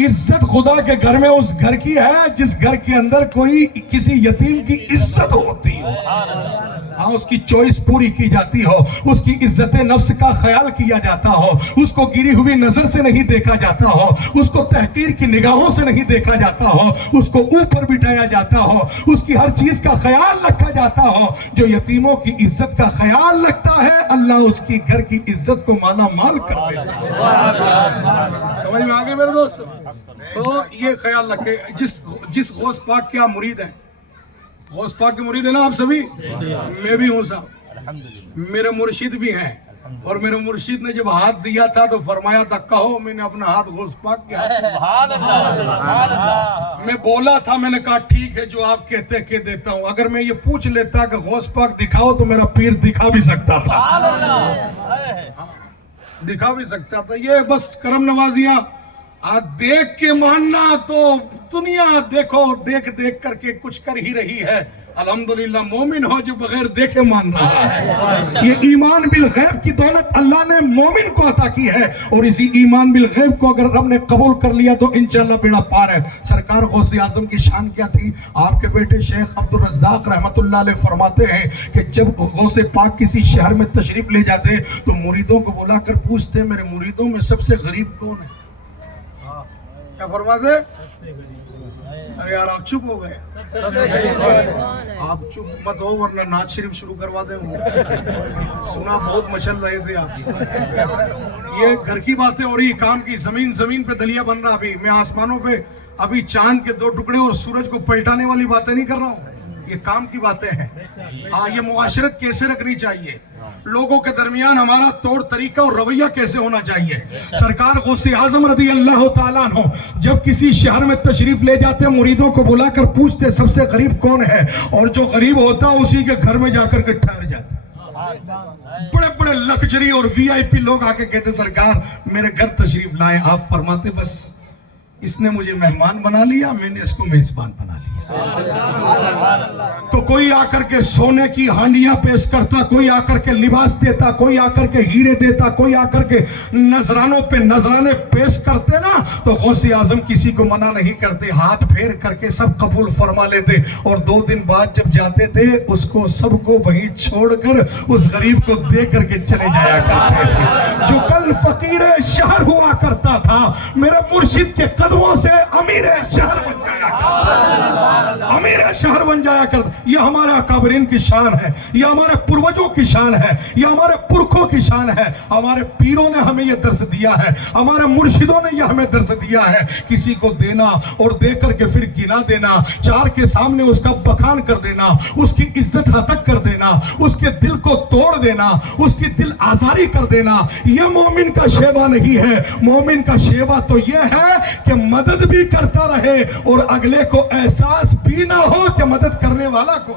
عزت خدا کے گھر میں اس گھر کی ہے جس گھر کے اندر کوئی کسی یتیم کی عزت ہوتی ہو، ہاں اس کی چوائس پوری کی جاتی ہو، اس کی عزت نفس کا خیال کیا جاتا ہو، اس کو گری ہوئی نظر سے نہیں دیکھا جاتا ہو، اس کو تحقیر کی نگاہوں سے نہیں دیکھا جاتا ہو، اس کو اوپر بٹھایا جاتا ہو، اس کی ہر چیز کا خیال رکھا جاتا ہو۔ جو یتیموں کی عزت کا خیال رکھتا ہے اللہ اس کی گھر کی عزت کو مالا مال کر دیتا ہے۔ سمجھ میں آگے میرے دوست؟ تو یہ خیال رکھے، جس غوث پاک کے آپ مرید ہیں، غوث پاک کے مرید ہیں نا آپ سبھی؟ میں بھی ہوں صاحب، میرے مرشد بھی ہیں، اور میرے مرشد نے جب ہاتھ دیا تھا تو فرمایا تھا کہو، میں نے اپنا ہاتھ غوث پاک کے ہاتھ میں بولا تھا، میں نے کہا ٹھیک ہے جو آپ کہتے کہ دیتا ہوں۔ اگر میں یہ پوچھ لیتا کہ غوث پاک دکھاؤ تو میرا پیر دکھا بھی سکتا تھا، دکھا بھی سکتا تھا۔ یہ بس کرم نوازیاں دیکھ کے ماننا، تو دنیا دیکھو دیکھ دیکھ کر کے کچھ کر ہی رہی ہے، الحمدللہ مومن ہو جو بغیر دیکھے مان رہا ہے۔ یہ ایمان بالغیب کی دولت اللہ نے مومن کو عطا کی ہے، اور اسی ایمان بالغیب کو اگر رب نے قبول کر لیا تو انشاءاللہ بیڑا پار ہے۔ سرکار غوث اعظم کی شان کیا تھی؟ آپ کے بیٹے شیخ عبدالرزاق رحمت اللہ علیہ فرماتے ہیں کہ جب غوث پاک کسی شہر میں تشریف لے جاتے تو مریدوں کو بلا کر پوچھتے میرے مریدوں میں سب سے غریب کون ہے؟ کیا فرماتے؟ ارے یار آپ چپ ہو گئے، آپ چپ مت ہو ورنہ نعت شریف شروع کروا دیں گے، سنا بہت مچل رہے تھے آپ۔ یہ گھر کی باتیں ہو رہی، کام کی، زمین پہ دلیا بن رہا، ابھی میں آسمانوں پہ ابھی چاند کے 2 ٹکڑے اور سورج کو پلٹانے والی باتیں نہیں کر رہا ہوں، یہ کام کی باتیں ہیں۔ ہاں یہ معاشرت کیسے رکھنی چاہیے، لوگوں کے درمیان ہمارا طور طریقہ اور رویہ کیسے ہونا چاہیے۔ سرکار غوث اعظم رضی اللہ تعالیٰ عنہ جب کسی شہر میں تشریف لے جاتے مریدوں کو بلا کر پوچھتے سب سے غریب کون ہے، اور جو غریب ہوتا اسی کے گھر میں جا کر کے ٹھہر جاتے۔ بڑے بڑے لگژری اور وی آئی پی لوگ آ کے کہتے سرکار میرے گھر تشریف لائے، آپ فرماتے بس اس نے مجھے مہمان بنا لیا، میں نے اس کو میزبان بنا لیا۔ تو کوئی آ کر کے سونے کی ہانڈیاں پیش کرتا، کوئی آ کر کے لباس دیتا، کوئی آ کر کے ہیرے دیتا، کوئی آ کر کے نذرانوں پہ نذرانے پیش کرتے نا، تو غوث اعظم کسی کو منع نہیں کرتے، ہاتھ پھیر کر کے سب قبول فرما لیتے، اور 2 دن بعد جب جاتے تھے اس کو سب کو وہیں چھوڑ کر اس غریب کو دے کر کے چلے جایا کرتے تھے۔ جو کل فقیر شہر ہوا کرتا تھا میرے مرشد کے قدموں سے امیر شہر بن جایا کرتا، امیر شہر بن جایا کرتا۔ یہ ہمارے اکابرین کی شان ہے، یہ ہمارے پروجوں کی شان ہے، یہ ہمارے پرکھوں کی شان ہے۔ ہمارے پیروں نے ہمیں یہ درس دیا ہے، ہمارے مرشدوں نے یہ ہمیں درس دیا ہے، کسی کو دینا اور دے کر کے پھر گنا دینا، 4 کے سامنے اس کا بخان کر دینا، اس کی عزت ہتک کر دینا، اس کے دل کو توڑ دینا، اس کی دل آزاری کر دینا، یہ مومن کا شیوا نہیں ہے۔ مومن کا شیوا تو یہ ہے کہ مدد بھی کرتا رہے اور اگلے کو احساس بھی نہ ہو کہ مدد کرنے والا کو۔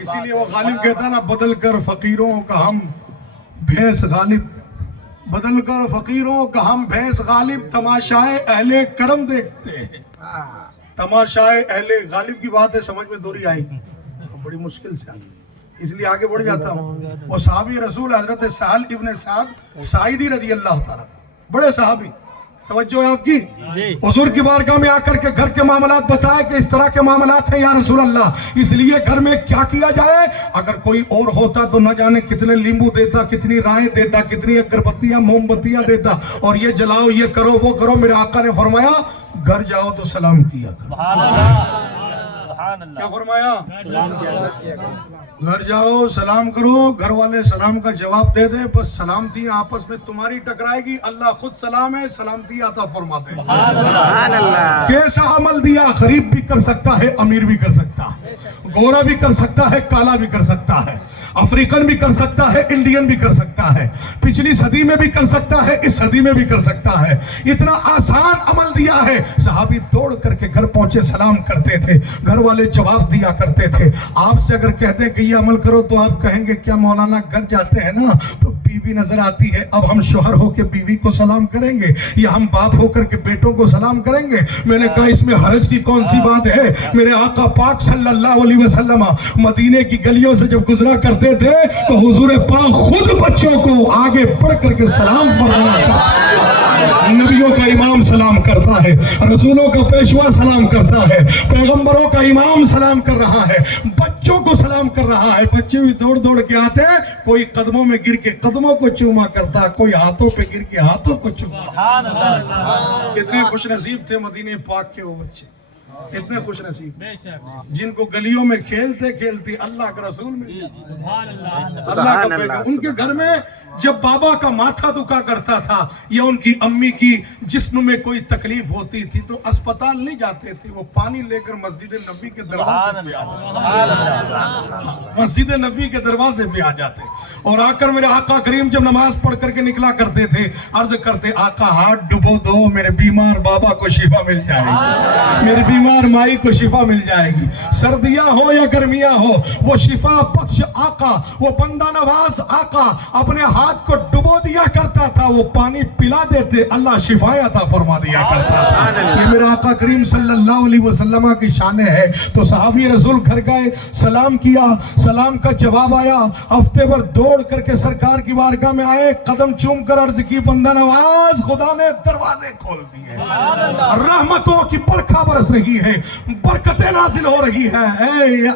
اسی لیے وہ غالب کہتا نا بدل کر فقیروں کا ہم بھینس غالب، بدل کر فقیروں کا ہم بھینس غالب، تماشائے اہل کرم دیکھتے ہیں۔ تماشائے اہل غالب کی بات ہے، سمجھ میں دوری آئی بڑی مشکل سے آئی، اس لیے آگے بڑھ جاتا ہوں۔ وہ صحابی رسول حضرت سہل ابن سعد ساعدی رضی اللہ تعالیٰ، بڑے صحابی، توجہ ہے آپ کی؟ حضور کی بارگاہ میں آ کر کے گھر کے معاملات بتائے کہ اس طرح کے معاملات ہیں یا رسول اللہ، اس لیے گھر میں کیا کیا جائے؟ اگر کوئی اور ہوتا تو نہ جانے کتنے لیمبو دیتا، کتنی رائیں دیتا، کتنی اگربتیاں موم بتیاں دیتا، اور یہ جلاؤ، یہ کرو، وہ کرو۔ میرے آقا نے فرمایا گھر جاؤ تو سلام کیا کرو۔ کیا فرمایا؟ گھر جاؤ سلام کرو، گھر والے سلام کا جواب دے دیں، بس سلامتی آپس میں تمہاری ٹکرائے گی، اللہ خود سلام ہے، سلامتی عطا فرماتے ہیں۔ کیسا عمل دیا، غریب بھی کر سکتا ہے، امیر بھی کر سکتا ہے، گورا بھی کر سکتا ہے، کالا بھی کر سکتا ہے، افریقن بھی کر سکتا ہے، انڈین بھی کر سکتا ہے، پچھلی صدی میں بھی کر سکتا ہے، اس صدی میں بھی کر سکتا ہے۔ اتنا آسان عمل دیا ہے، صحابی دوڑ کر کے گھر پہنچے، سلام کرتے تھے، گھر والے جواب دیا کرتے تھے۔ آپ سے اگر کہتے کہ یہ عمل کرو تو آپ کہیں گے کیا مولانا گھر جاتے ہیں نا تو بیوی نظر آتی ہے، اب ہم شوہر ہو کے بیوی کو سلام کریں گے یا ہم باپ ہو کر کے بیٹوں کو سلام کریں گے؟ میں نے کہا اس میں حرج کی کون سی بات ہے؟ میرے آقا پاک صلی اللہ علیہ وسلم مدینے کی گلیوں سے جب گزرا کرتے تھے تو حضور پاک خود بچوں کو آگے بڑھ کر کے سلام فرمایا۔ نبیوں کا امام इमाम सलाम करता है, रसूलों का पेशवा सलाम करता है, पैगंबरों का इमाम सलाम कर रहा है, बच्चों को सलाम कर रहा है। बच्चे भी दौड़ दौड़ के आते हैं, कोई कदमों में गिर के कदमों को चूमा करता, कोई हाथों पे गिर के हाथों को चूमा। कितने खुश नसीब थे मदीने पाक के वो बच्चे, इतने खुश नसीब जिनको गलियों में खेलते खेलते अल्लाह का रसूल मिल जाता, अल्लाह का पैगंबर। उनके घर में जब बाबा का माथा दुखा करता था या उनकी अम्मी की जिस्म में कोई तकलीफ होती थी तो अस्पताल नहीं जाते थे, वो पानी लेकर मस्जिद नबी के दरवाजे पे मस्जिद नबी के दरवाजे पे आ जाते और आकर मेरे आका करीम जब नमाज पढ़ करके निकला करते थे, अर्ज करते आका हाथ डुबो दो, मेरे बीमार बाबा को शिफा मिल जाएगी, मेरी बीमार माई को शिफा मिल जाएगी। सर्दियां हो या गर्मियां हो, वो शिफा बख्श आका, वो बंदा नवाज आका अपने हाथ को डुबो दिया करता था, वो पानी पिला देते, अल्लाह शिफाया अता फरमा दिया करता था। ये मेरा आका करीम सल्लल्लाहु अलैहि वसल्लम की शान है। तो सहाबी रसूल घर गए, सलाम किया, सलाम का जवाब आया, हफ्ते भर दौड़ करके सरकार की बारगाह में आए, कदम चूम कर अर्ज की बंदा नवाज खुदा ने दरवाजे खोल दिए, रहमतों की बरखा बरस रही है, बरकतें नाजिल हो रही है।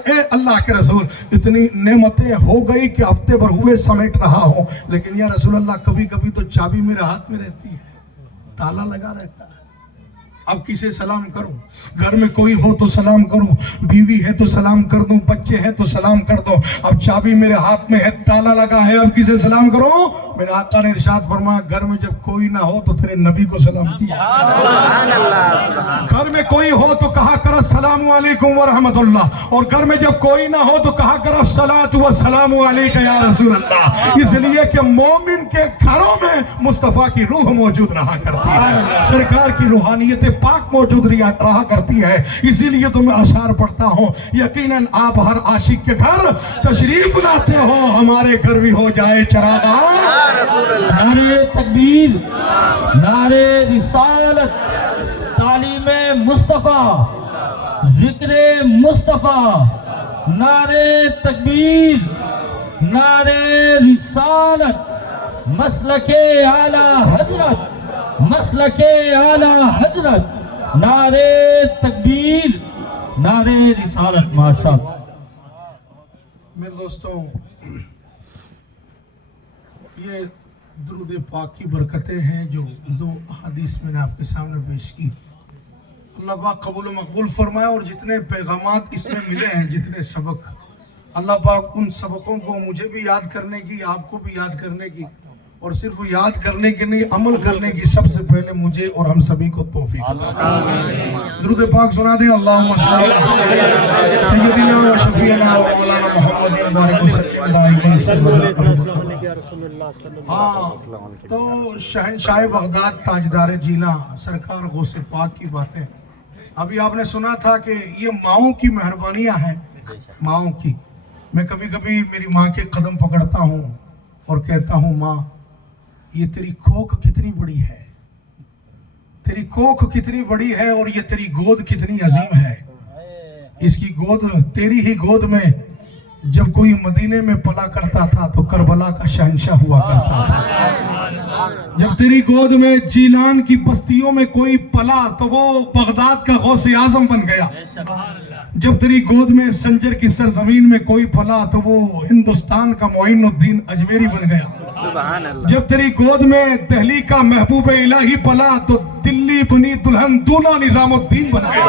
ए अल्लाह के रसूल, इतनी नेमतें हो गई कि हफ्ते भर हुए समेट रहा हूं, लेकिन या रसूल अल्लाह कभी कभी तो चाबी मेरे हाथ में रहती है, ताला लगा रहता है, अब किसे सलाम करूं? घर में कोई हो तो सलाम करूं, बीवी है तो सलाम कर दूं, बच्चे हैं तो सलाम कर दो, अब चाबी मेरे हाथ में है, ताला लगा है, अब किसे सलाम करूं? मेरे आका ने इरशाद फरमाया, घर में जब कोई ना हो तो तेरे नबी को सलाम किया, घर में कोई हो तो कहा कर अस्सलामु अलैकुम व रहमतुल्लाह, और घर में जब कोई ना हो तो कहा कर अस्सलातु व सलामु अलैका या रसूल अल्लाह। इसलिए कि मोमिन के घरों में मुस्तफा की रूह मौजूद रहा करती है, सरकार की रूहानियत पाक मौजूद रहा करती है। इसीलिए तो मैं अशार पढ़ता हूँ, यकीनन आप हर आशिक के घर तशरीफ लाते हो, हमारे घर भी हो जाए चरागा। नारे तकबीर, नारे रिसालत, तालीमे मुस्तफा, जिक्रे मुस्तफा, नारे तकबीर, नारे रिसालत, मसलके आला हजरत, मसलके आला हजरत, नारे तकबीर, नारे रिसालत। माशाअल्लाह। मेरे दोस्तों, ये दुरूद पाक की बरकतें हैं जो दो हदीस मैंने आपके सामने पेश की। अल्लाह पाक कबूल मकबूल फरमाए, और जितने पैगामात इसमें मिले हैं, जितने सबक, अल्लाह पाक उन सबकों को मुझे भी याद करने की, आपको भी याद करने की, और सिर्फ याद करने के नहीं अमल करने की सबसे पहले मुझे और हम सभी को तौफीक अता। दुरूद पाक सुना दें। अल्लाहुम्मा सल्ली अला सय्यिदिना व शफीना व मौलाना मुहम्मद व बारिक वसल्लम। हाँ, तो शहंशाह बगदाद ताजदार जीला सरकार गौसे पाक की बातें अभी आपने सुना था कि ये माओं की मेहरबानियां हैं, माओं की। मैं कभी कभी मेरी माँ के कदम पकड़ता हूँ और कहता हूँ, माँ ये तेरी कोख कितनी बड़ी है, तेरी कोख कितनी बड़ी है, और ये तेरी गोद कितनी अजीम है। इसकी गोद, तेरी ही गोद में जब कोई मदीने में पला करता था तो करबला का शहंशाह हुआ करता था। जब तेरी गोद में जीलान की बस्तियों में कोई पला तो वो बगदाद का गौसे आजम बन गया। जब तेरी गोद में संजर की सरजमीन में कोई पला तो वो हिंदुस्तान का मोइनुद्दीन अजमेरी बन गया। जब तेरी गोद में दिल्ली का महबूब इलाही पला तो दिल्ली बनी दुल्हन दूल्हा निजामुद्दीन बन गया।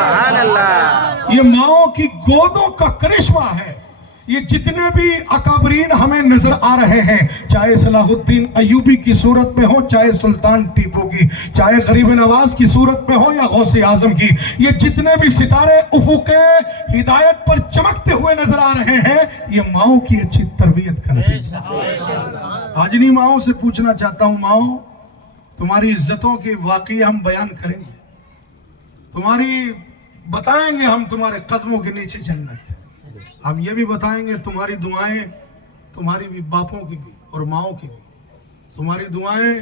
ये माओ की गोदों का करिश्मा है। ये जितने भी अकाबरीन हमें नजर आ रहे हैं, चाहे सलाहुद्दीन अयूबी की सूरत में हो, चाहे सुल्तान टीपू की, चाहे गरीब नवाज की सूरत में हो या गौसे आजम की, ये जितने भी सितारे उफुके हिदायत पर चमकते हुए नजर आ रहे हैं, ये माओ की अच्छी तरबियत का नतीजा। आज नहीं माओ से पूछना चाहता हूं, माओ तुम्हारी इज्जतों के वाकई हम बयान करेंगे, तुम्हारी बताएंगे हम तुम्हारे कदमों के नीचे जन्नत। हम ये भी बताएंगे तुम्हारी दुआएं तुम्हारी भी बापों की भी और माओं की भी। तुम्हारी दुआएं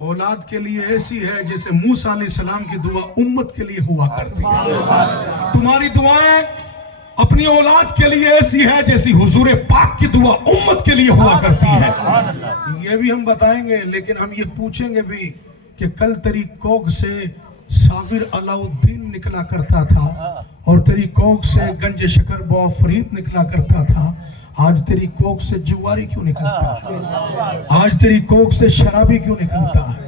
औलाद के लिए ऐसी है जैसे मूसा अलैहिस्सलाम की दुआ उम्मत के लिए हुआ करती है। तुम्हारी दुआएं अपनी औलाद के लिए ऐसी है जैसी हुजूर पाक की दुआ उम्मत के लिए हुआ करती है। ये भी हम बताएंगे, लेकिन हम ये पूछेंगे भी کہ کل تیری کوک سے صابر علاؤالدین نکلا کرتا تھا اور تیری کوک سے گنج شکر با فرید نکلا کرتا تھا، آج تیری کوک سے جواری کیوں نکلتا ہے؟ آج تیری کوک سے شرابی کیوں نکلتا ہے؟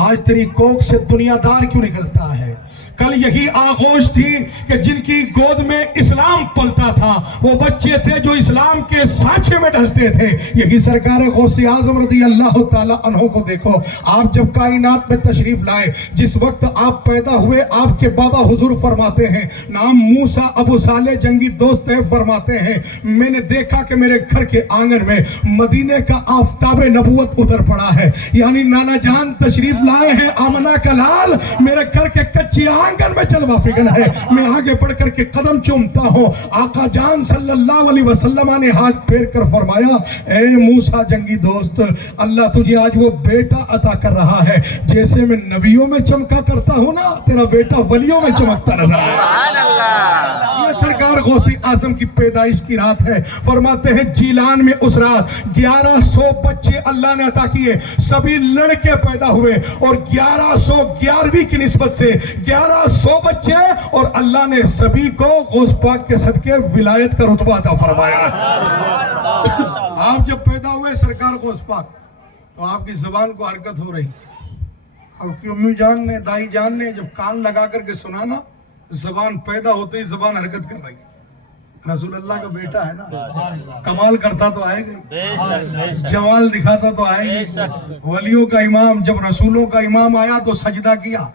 آج تیری کوک سے دنیا دار کیوں نکلتا ہے؟ کل یہی آغوش تھی کہ جن کی گود میں اسلام پلتا تھا، وہ بچے تھے جو اسلام کے سانچے میں ڈھلتے تھے۔ یہی سرکار غوث اعظم رضی اللہ تعالیٰ عنہ کو دیکھو، آپ جب کائنات میں تشریف لائے، جس وقت آپ پیدا ہوئے، آپ کے بابا حضور فرماتے ہیں، نام موسیٰ ابو صالح جنگی دوست ہے، فرماتے ہیں میں نے دیکھا کہ میرے گھر کے آنگن میں مدینے کا آفتاب نبوت اتر پڑا ہے، یعنی نانا جان تشریف لائے ہیں، آمنہ کا لال میرے گھر کے کچی آنگن میں جلوہ فکن ہے۔ میں آگے بڑھ کر کے قدم چومتا ہوں، آقا جان صلی اللہ علیہ وسلم نے ہاتھ پھیر کر فرمایا، اے موسیٰ جنگی دوست، اللہ تجھے آج وہ بیٹا عطا کر رہا ہے جیسے میں نبیوں میں چمکا کرتا ہوں نا، تیرا بیٹا ولیوں میں چمکتا نظر آیا۔ سبحان اللہ۔ یہ سرکار غوث اعظم کی پیدائش کی رات ہے۔ فرماتے ہیں جیلان میں اس رات 1100 بچے اللہ نے عطا کیے، سبھی لڑکے پیدا ہوئے، اور 1111ویں کی نسبت سے 1100 بچے، اور اللہ نے سبھی کو غوث پاک کے صدقے ولایت کا رتبہ عطا فرمایا۔ آپ جب پیدا ہوئے سرکار غوث پاک، تو آپ کی زبان کو حرکت ہو رہی تھی۔ آپ کی امی جان نے، دائی جان نے جب کان لگا کر کے سنا نا، زبان پیدا ہوتے ہی زبان حرکت کر رہی۔ رسول اللہ کا بیٹا ہے نا، کمال کرتا تو آئے گا، جمال دکھاتا تو آئے گا۔ ولیوں کا امام، جب رسولوں کا امام آیا تو سجدہ کیا،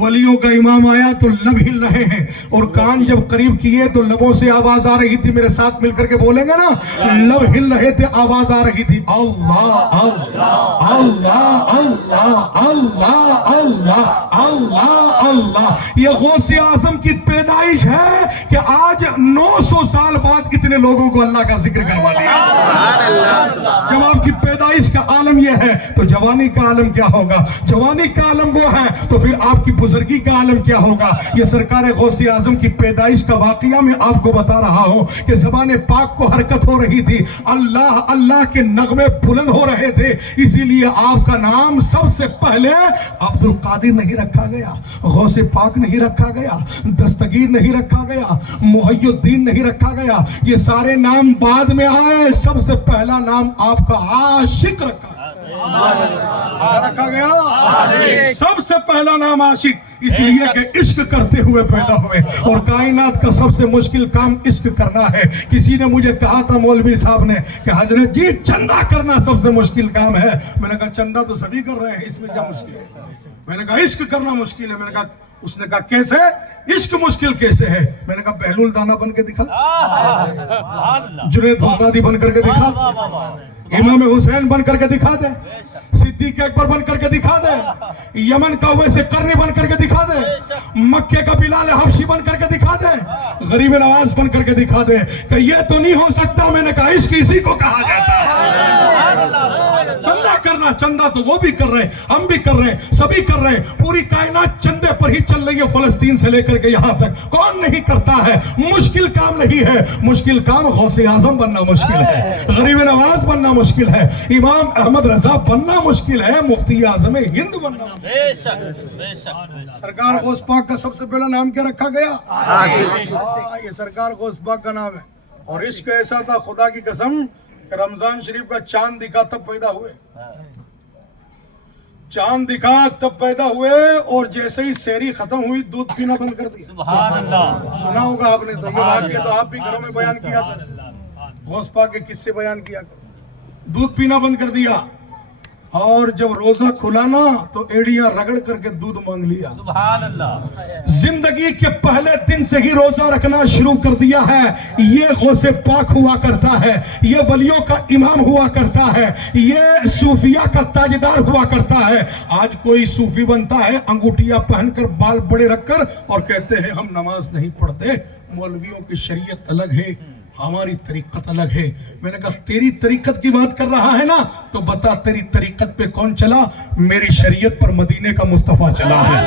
ولیوں کا امام آیا تو لب ہل رہے ہیں، اور کان جب قریب کیے تو لبوں سے آواز آ رہی تھی، میرے ساتھ مل کر کے بولیں گے نا، لب ہل رہے تھے، آواز آ رہی تھی، اللہ اللہ اللہ اللہ اللہ اللہ اللہ اللہ۔ یہ غوث اعظم کی پیدائش ہے کہ آج 900 سال بعد اتنے لوگوں کو اللہ کا ذکر کروا دیا۔ جب آپ کی پیدائش کا عالم یہ ہے تو جوانی کا عالم کیا ہوگا؟ جوانی کا عالم وہ ہے تو پھر آپ کی بزرگی کا عالم کیا ہوگا؟ یہ سرکار غوث اعظم کی پیدائش کا واقعہ میں آپ کو بتا رہا ہوں کہ زبان پاک کو حرکت ہو رہی تھی، اللہ اللہ کے نغمے بلند ہو رہے تھے، اسی لیے آپ کا نام سب سے پہلے عبد القادر نہیں رکھا گیا، غوث پاک نہیں رکھا گیا، دستگیر نہیں رکھا گیا، محی الدین نہیں رکھا گیا، یہ سارے نام بعد میں آئے، سب سے پہلا نام آپ کا عاشق رکھا گیا، سب سے پہلا نام عاشق، اس لیے کہ عشق کرتے ہوئے پیدا ہوئے، اور کائنات کا سب سے مشکل کام عشق کرنا ہے۔ کسی نے مجھے کہا تھا مولوی صاحب نے کہ حضرت جی چندہ کرنا سب سے مشکل کام ہے، میں نے کہا چندہ تو سبھی کر رہے ہیں، اس میں کیا مشکل ہے؟ میں نے کہا عشق کرنا مشکل ہے، میں نے کہا، اس نے کہا کیسے عشق مشکل کیسے ہے؟ میں نے کہا بہلول دانا بن کے دکھا، جنید بغدادی بن کر کے دکھا، امام حسین بن کر کے دکھا دے، صدیق اکبر بن کر کے دکھا دے، یمن کا ویسے قرنی بن کر کے دکھا دے، مکے کا بلال حبشی بن کر کے دکھا دے، غریب نواز بن کر کے دکھا دے، کہ یہ تو نہیں ہو سکتا۔ میں نے کہا عشق اسی کو کہا جاتا ہے۔ چندہ کرنا، چندہ تو وہ بھی کر رہے ہیں، ہم بھی کر رہے ہیں، سبھی کر رہے ہیں، پوری کائنات چندے پر ہی چل رہی ہے، فلسطین سے لے کر کے یہاں تک۔ کون نہیں کرتا ہے؟ مشکل کام نہیں ہے، مشکل کام غوث اعظم بننا مشکل ہے، غریب نواز بننا مشکل ہے، امام احمد رضا بننا مشکل ہے، مفتی اعظم ہند بننا مشکل ہے۔ سرکار غوث پاک کا سب سے پہلا نام کیا رکھا گیا؟ یہ سرکار غوث پاک کا نام ہے۔ اور عشق ایسا تھا خدا کی قسم کہ رمضان شریف کا چاند دکھا تب پیدا ہوئے، چاند دکھا تب پیدا ہوئے، اور جیسے ہی سحری ختم ہوئی دودھ پینا بند کر دیا۔ سبحان اللہ، سنا ہوگا آپ نے، تو یہ واقعہ تو آپ بھی گھروں میں بیان کیا تھا، غوث پاک کے قصے بیان کیا، دودھ پینا بند کر دیا، اور جب روزہ کھلا نا تو ایڑیاں رگڑ کر کے دودھ مانگ لیا۔ سبحان اللہ، زندگی کے پہلے دن سے ہی روزہ رکھنا شروع کر دیا ہے۔ یہ غوث پاک ہوا کرتا ہے، یہ ولیوں کا امام ہوا کرتا ہے، یہ صوفیہ کا تاجدار ہوا کرتا ہے۔ آج کوئی صوفی بنتا ہے انگوٹھیاں پہن کر، بال بڑے رکھ کر، اور کہتے ہیں ہم نماز نہیں پڑھتے، مولویوں کی شریعت الگ ہے، ہماری طریقت الگ ہے۔ میں نے کہا تیری طریقت کی بات کر رہا ہے نا، تو بتا تیری طریقت پہ کون چلا؟ میری شریعت پر مدینے کا مصطفیٰ چلا ہے،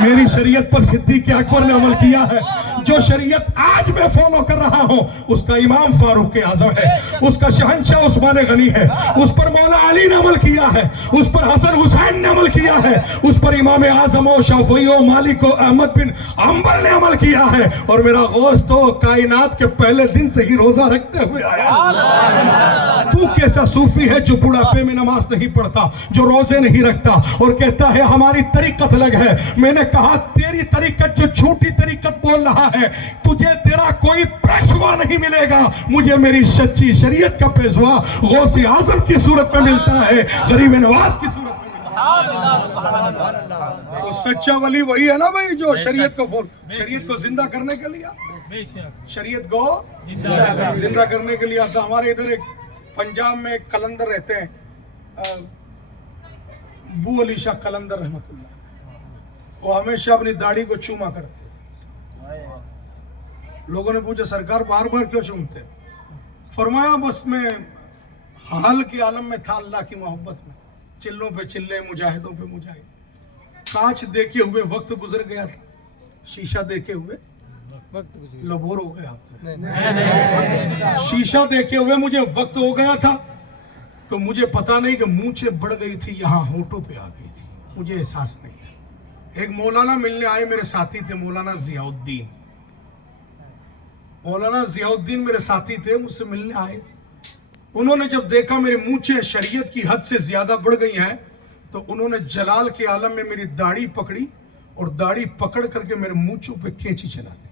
میری شریعت پر صدیق اکبر نے عمل کیا ہے۔ जो शरीयत आज मैं फॉलो कर रहा हूं उसका इमाम फारूक आजम है, उसका शहंशाह उस्मान गनी है, उस पर मौला अली ने अमल किया है, उस पर हसन हुसैन ने अमल किया है, उस पर इमाम आजम और शाफी और मालिक और अहमद बिन अंबल ने अमल किया है। और मेरा गौस तो कायनात के पहले दिन से ही रोजा रखते हुए आया। तू कैसा सूफी है जो बुढ़ापे में नमाज नहीं पढ़ता, जो रोजे नहीं रखता और कहता है हमारी तरीकत अलग है। मैंने कहा तेरी तरीकत जो झूठी तरीकत बोल रहा है, तुझे तेरा कोई पेशवा नहीं मिलेगा, मुझे मेरी सच्ची शरीयत का पेशवा गौसे आजम की सूरत में मिलता है, गरीब नवाज की सूरत में मिलता है। तो सच्चा वली वही है ना भाई, जो शरीयत को जिंदा करने के लिए, शरीयत को जिंदा करने के लिए आता। हमारे इधर एक पंजाब में एक कलंदर रहते हैं, बू अली शाह कलंदर रहमतुल्लाह, वो हमेशा अपनी दाढ़ी को चूमा करते। लोगों ने पूछा सरकार बार बार क्यों चूमते? फरमाया बस मैं हाल के आलम में था, अल्लाह की मोहब्बत में, चिल्लों पे चिल्ले, मुजाहिदों पे मुजाहिद। कांच देखे हुए वक्त गुजर गया था, शीशा देखे हुए लबोर हो गया। शीशा देखे हुए मुझे वक्त हो गया था, तो मुझे पता नहीं कि मूंछें बढ़ गई थी, यहाँ होठों पे आ गई थी, मुझे एहसास नहीं था। एक मौलाना मिलने आए, मेरे साथी थे मौलाना जियाउद्दीन। मौलाना जियाउद्दीन मेरे साथी थे, मुझसे मिलने आए। उन्होंने जब देखा मेरी मूंछें शरीयत की हद से ज्यादा बढ़ गई हैं, तो उन्होंने जलाल के आलम में मेरी दाढ़ी पकड़ी और दाढ़ी पकड़ करके मेरे मूंछों पे कैंची चला दी,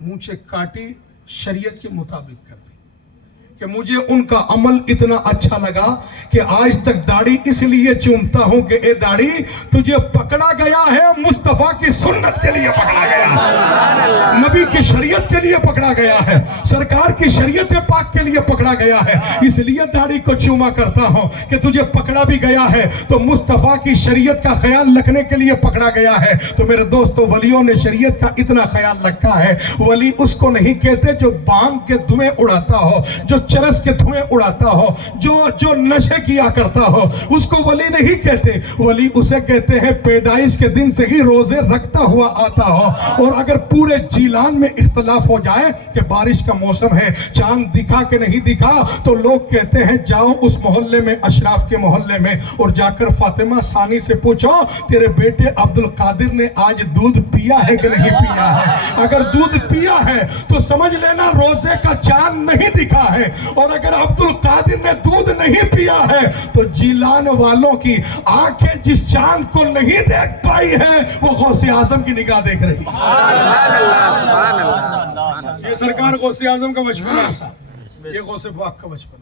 मूंछें काटी, शरीयत के मुताबिक कर दी। कि मुझे उनका अमल इतना अच्छा लगा कि आज तक दाढ़ी इसलिए चूमता हूं कि ए दाढ़ी तुझे पकड़ा गया है मुस्तफा की सुन्नत के लिए पकड़ा गया है, नबी की शरीयत के लिए पकड़ा गया है, सरकार की शरीयत पाक के लिए पकड़ा गया है, इसलिए दाढ़ी को चूमा करता हूं कि तुझे पकड़ा भी गया है तो मुस्तफा की शरीयत का ख्याल रखने के लिए पकड़ा गया है। तो मेरे दोस्तों, वलियों ने शरीयत का इतना ख्याल रखा है। वली उसको नहीं कहते जो बांग के धुएं उड़ाता हो, जो चरस के धुएं उड़ाता हो, जो नशे किया करता हो, उसको वली नहीं कहते। वली उसे कहते हैं पैदाइश के दिन से ही रोजे रखता हुआ आता हो। और अगर पूरे जीलान में इख्तलाफ हो जाए कि बारिश का मौसम है, चांद दिखा कि नहीं दिखा, तो लोग कहते हैं जाओ उस मोहल्ले में, अशराफ के मोहल्ले में, और जाकर फातिमा सानी से पूछो तेरे बेटे अब्दुल कादिर ने आज दूध पिया है कि नहीं पिया है। अगर दूध पिया है तो समझ लेना रोजे का चांद नहीं दिखा है, और अगर अब्दुल कादिर ने दूध नहीं पिया है तो जीलान वालों की आंखें जिस चांद को नहीं देख पाई है वो गौसे आजम की निगाह देख रही है। ये सरकार गौसे आजम का बचपन है, ये गौसे पाक का बचपन।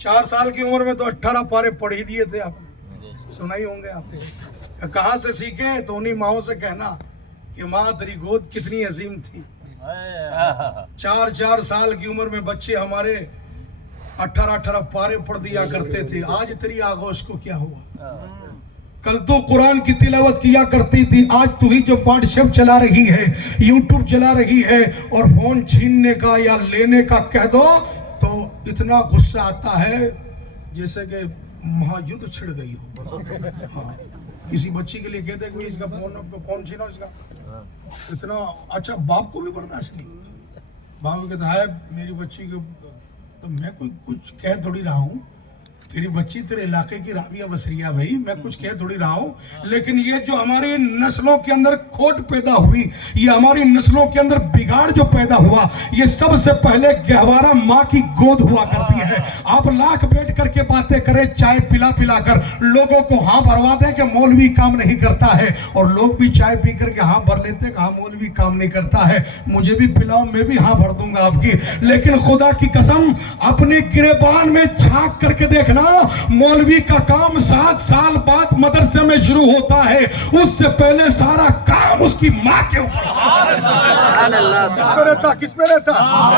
4 साल की उम्र में तो 18 पारे पढ़ ही दिए थे, आपने सुना ही होंगे। आपने कहां से सीखे? तो उन्हीं माओ से कहना कि माँ तेरी गोद कितनी अजीम थी। 4 साल की उम्र में बच्चे हमारे 18 पारे पढ़ दिया करते थे। आज तेरी आगोश को क्या हुआ? कल तो कुरान की तिलावत किया करती थी, आज तू ही जो व्हाट्सएप चला रही है, यूट्यूब चला रही है, और फोन छीनने का या लेने का कह दो तो इतना गुस्सा आता है जैसे कि महायुद्ध छिड़ गई हो। हाँ, किसी बच्ची के लिए कहते कि इसका फोन छीनो इसका, इतना अच्छा बाप को भी बर्दाश्त नहीं। बाप कहता है मेरी बच्ची को, तो मैं कुछ कह थोड़ी रहा हूँ, तेरी बच्ची तेरे इलाके की राबिया बसरिया भाई, मैं कुछ कह थोड़ी रहा हूँ। लेकिन ये जो हमारी नस्लों के अंदर खोट पैदा हुई, ये हमारी नस्लों के अंदर बिगाड़ जो पैदा हुआ, ये सबसे पहले गहवारा माँ की गोद हुआ करती है। आप लाख बैठ करके बातें करें, चाय पिला पिला कर लोगों को हाँ भरवा दें कि मौलवी काम नहीं करता है, और लोग भी चाय पी करके हाँ भर लेते हैं, हाँ मौलवी काम नहीं करता है, मुझे भी पिलाओ मैं भी हाँ भर दूंगा आपकी। लेकिन खुदा की कसम अपने गिरेबान में झांक करके देखना, मौलवी का काम 7 साल बाद मदरसे में शुरू होता है, उससे पहले सारा काम उसकी माँ के ऊपर किस पे रहता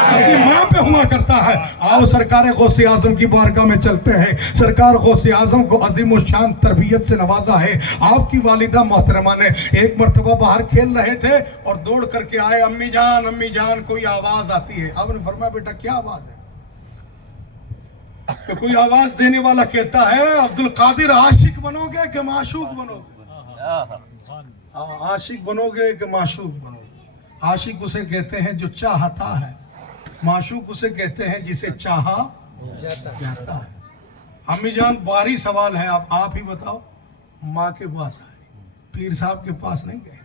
उसकी माँ पे हुआ करता है। आओ सरकार गौसे आजम की बारगाह में चलते हैं। सरकार गौसे आजम को अजीम और शान तरबियत से नवाजा है। आपकी वालिदा मोहतरमा ने एक मरतबा बाहर खेल रहे थे और दौड़ करके आए, अम्मी जान कोई आवाज आती है। आपने फरमाया बेटा क्या आवाज है? तो कोई आवाज देने वाला कहता है अब्दुल कादिर आशिक बनोगे कि माशूक बनोगे? आशिक बनोगे कि माशूक बनोगे? आशिक उसे कहते हैं जो चाहता है, माशूक उसे कहते हैं जिसे चाहा जाता है। अम्मी जान, भारी सवाल है, आप ही बताओ। माँ के पास आए, पीर साहब के पास नहीं गए,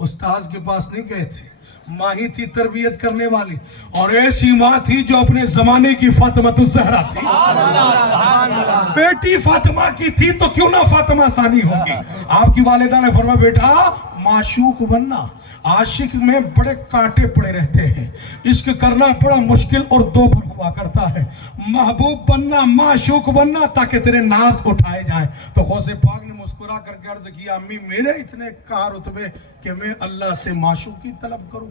उस्ताद के पास नहीं गए थे, माँ ही थी तरबियत करने वाली, और ऐसी माँ थी जो अपने जमाने की फातिमा ज़हरा थी। बेटी फातिमा की थी तो क्यों ना फातिमा सानी होगी। आपकी वालिदा ने फरमाया, बेटा माशूक बनना, आशिक में बड़े कांटे पड़े रहते हैं, इश्क करना बड़ा मुश्किल और दो भर हुआ करता है। महबूब बनना, माशूक बनना, ताकि तेरे नाज उठाए जाएं। तो गौसे पाक ने मुस्कुरा करके अर्ज किया, अम्मी मेरे इतने कहाँ रुतबे कि मैं अल्लाह से माशूकी तलब करूं?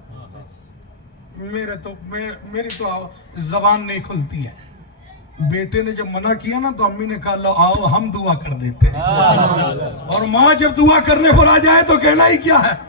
मेरी तो जबान नहीं खुलती है। बेटे ने जब मना किया ना तो अम्मी ने कहा, लो आओ हम दुआ कर देते हैं। और माँ जब दुआ करने पर आ जाए तो कहना ही क्या है।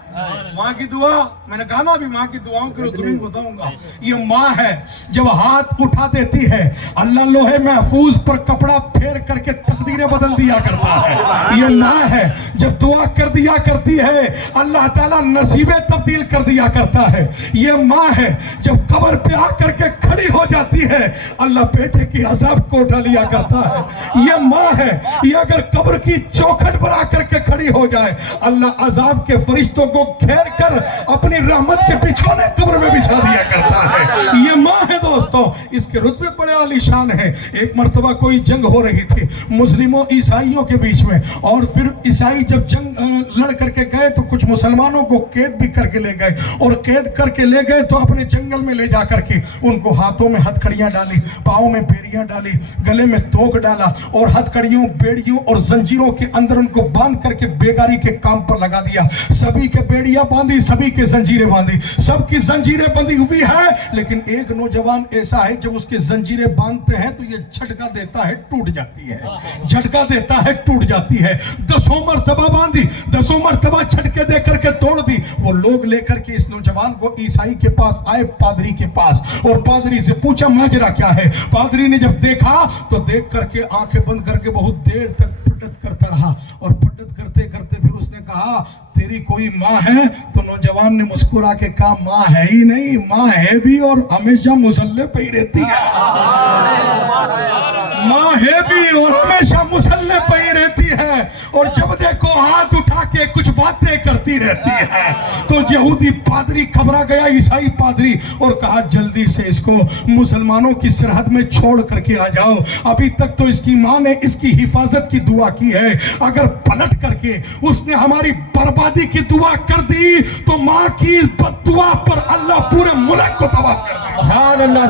माँ की दुआ, मैंने कहा ना अभी माँ की दुआओं के रुतबे बताऊंगा। ये माँ है जब हाथ उठा देती है, अल्लाह लोहे महफूज पर कपड़ा फेर करके तकदीरें बदल दिया करता है। ये माँ है जब दुआ कर दिया करती है, अल्लाह ताला नसीबें तब्दील कर दिया करता है। ये माँ है जब कब्र पे आकर के खड़ी हो जाती है, अल्लाह बेटे की अजाब को उठा लिया करता है। ये माँ है, ये अगर कब्र की चौखट पर आकर के खड़ी हो जाए, अल्लाह अजाब के फरिश्तों को घेर कर अपनी रहमत के बिछौने कब्र में बिछा दिया करता है। ये माँ है दोस्तों, इसके रुतबे बड़े आलीशान है। एक मर्तबा कोई जंग हो रही थी मुस्लिमों ईसाइयों के बीच में, और फिर ईसाई जब जंग लड़ करके गए तो कुछ मुसलमानों को कैद भी करके ले गए, और कैद करके ले गए तो अपने जंगल में ले जा करके उनको हाथों में हथकड़ियां डाली, पाँव में बेड़ियां डाली, गले में तोक डाला, और हथकड़ियों, बेड़ियों और जंजीरों के अंदर उनको बांध करके बेगारी के काम पर लगा दिया। सभी के बेड़ियां बांधी, सभी के जंजीरें बांधी, सबकी जंजीरें बंधी हुई है, लेकिन एक नौजवान ऐसा है जब उसके जंजीरें बांधते हैं तो ये झटका देता है, टूट जाती है, झटका देता है, टूट जाती है। 10 मरतबा बांधी, 10 मरतबा झटके दे करके तोड़ दी। वो लोग लेकर के इस नौजवान को ईसाई के पास आए, पादरी के पास, और पादरी से पूछा माजरा क्या है। पादरी ने जब देखा तो देख करके आंखें बंद करके बहुत देर तक पटत करता रहा, और पटत करते करते फिर उसने कहा, तेरी कोई माँ है? तो नौजवान ने मुस्कुरा के कहा, माँ है ही नहीं, माँ है भी और हमेशा मुसल्ले पे ही रहती है। माँ है भी और हमेशा मुसल्ले पे ही रहती है, और जब देखो हाथ उठा के कुछ बातें करती रहती है। तो यहूदी पादरी घबरा गया, ईसाई पादरी, और कहा जल्दी से इसको मुसलमानों की सरहद में छोड़ करके आ जाओ। अभी तक तो इसकी माँ ने इसकी हिफाजत की दुआ की है, अगर पलट करके उसने हमारी बर्बादी की दुआ कर दी तो माँ की बद्दुआ पर अल्लाह पूरे मुल्क को तबाह कर देगा। सुभान अल्लाह,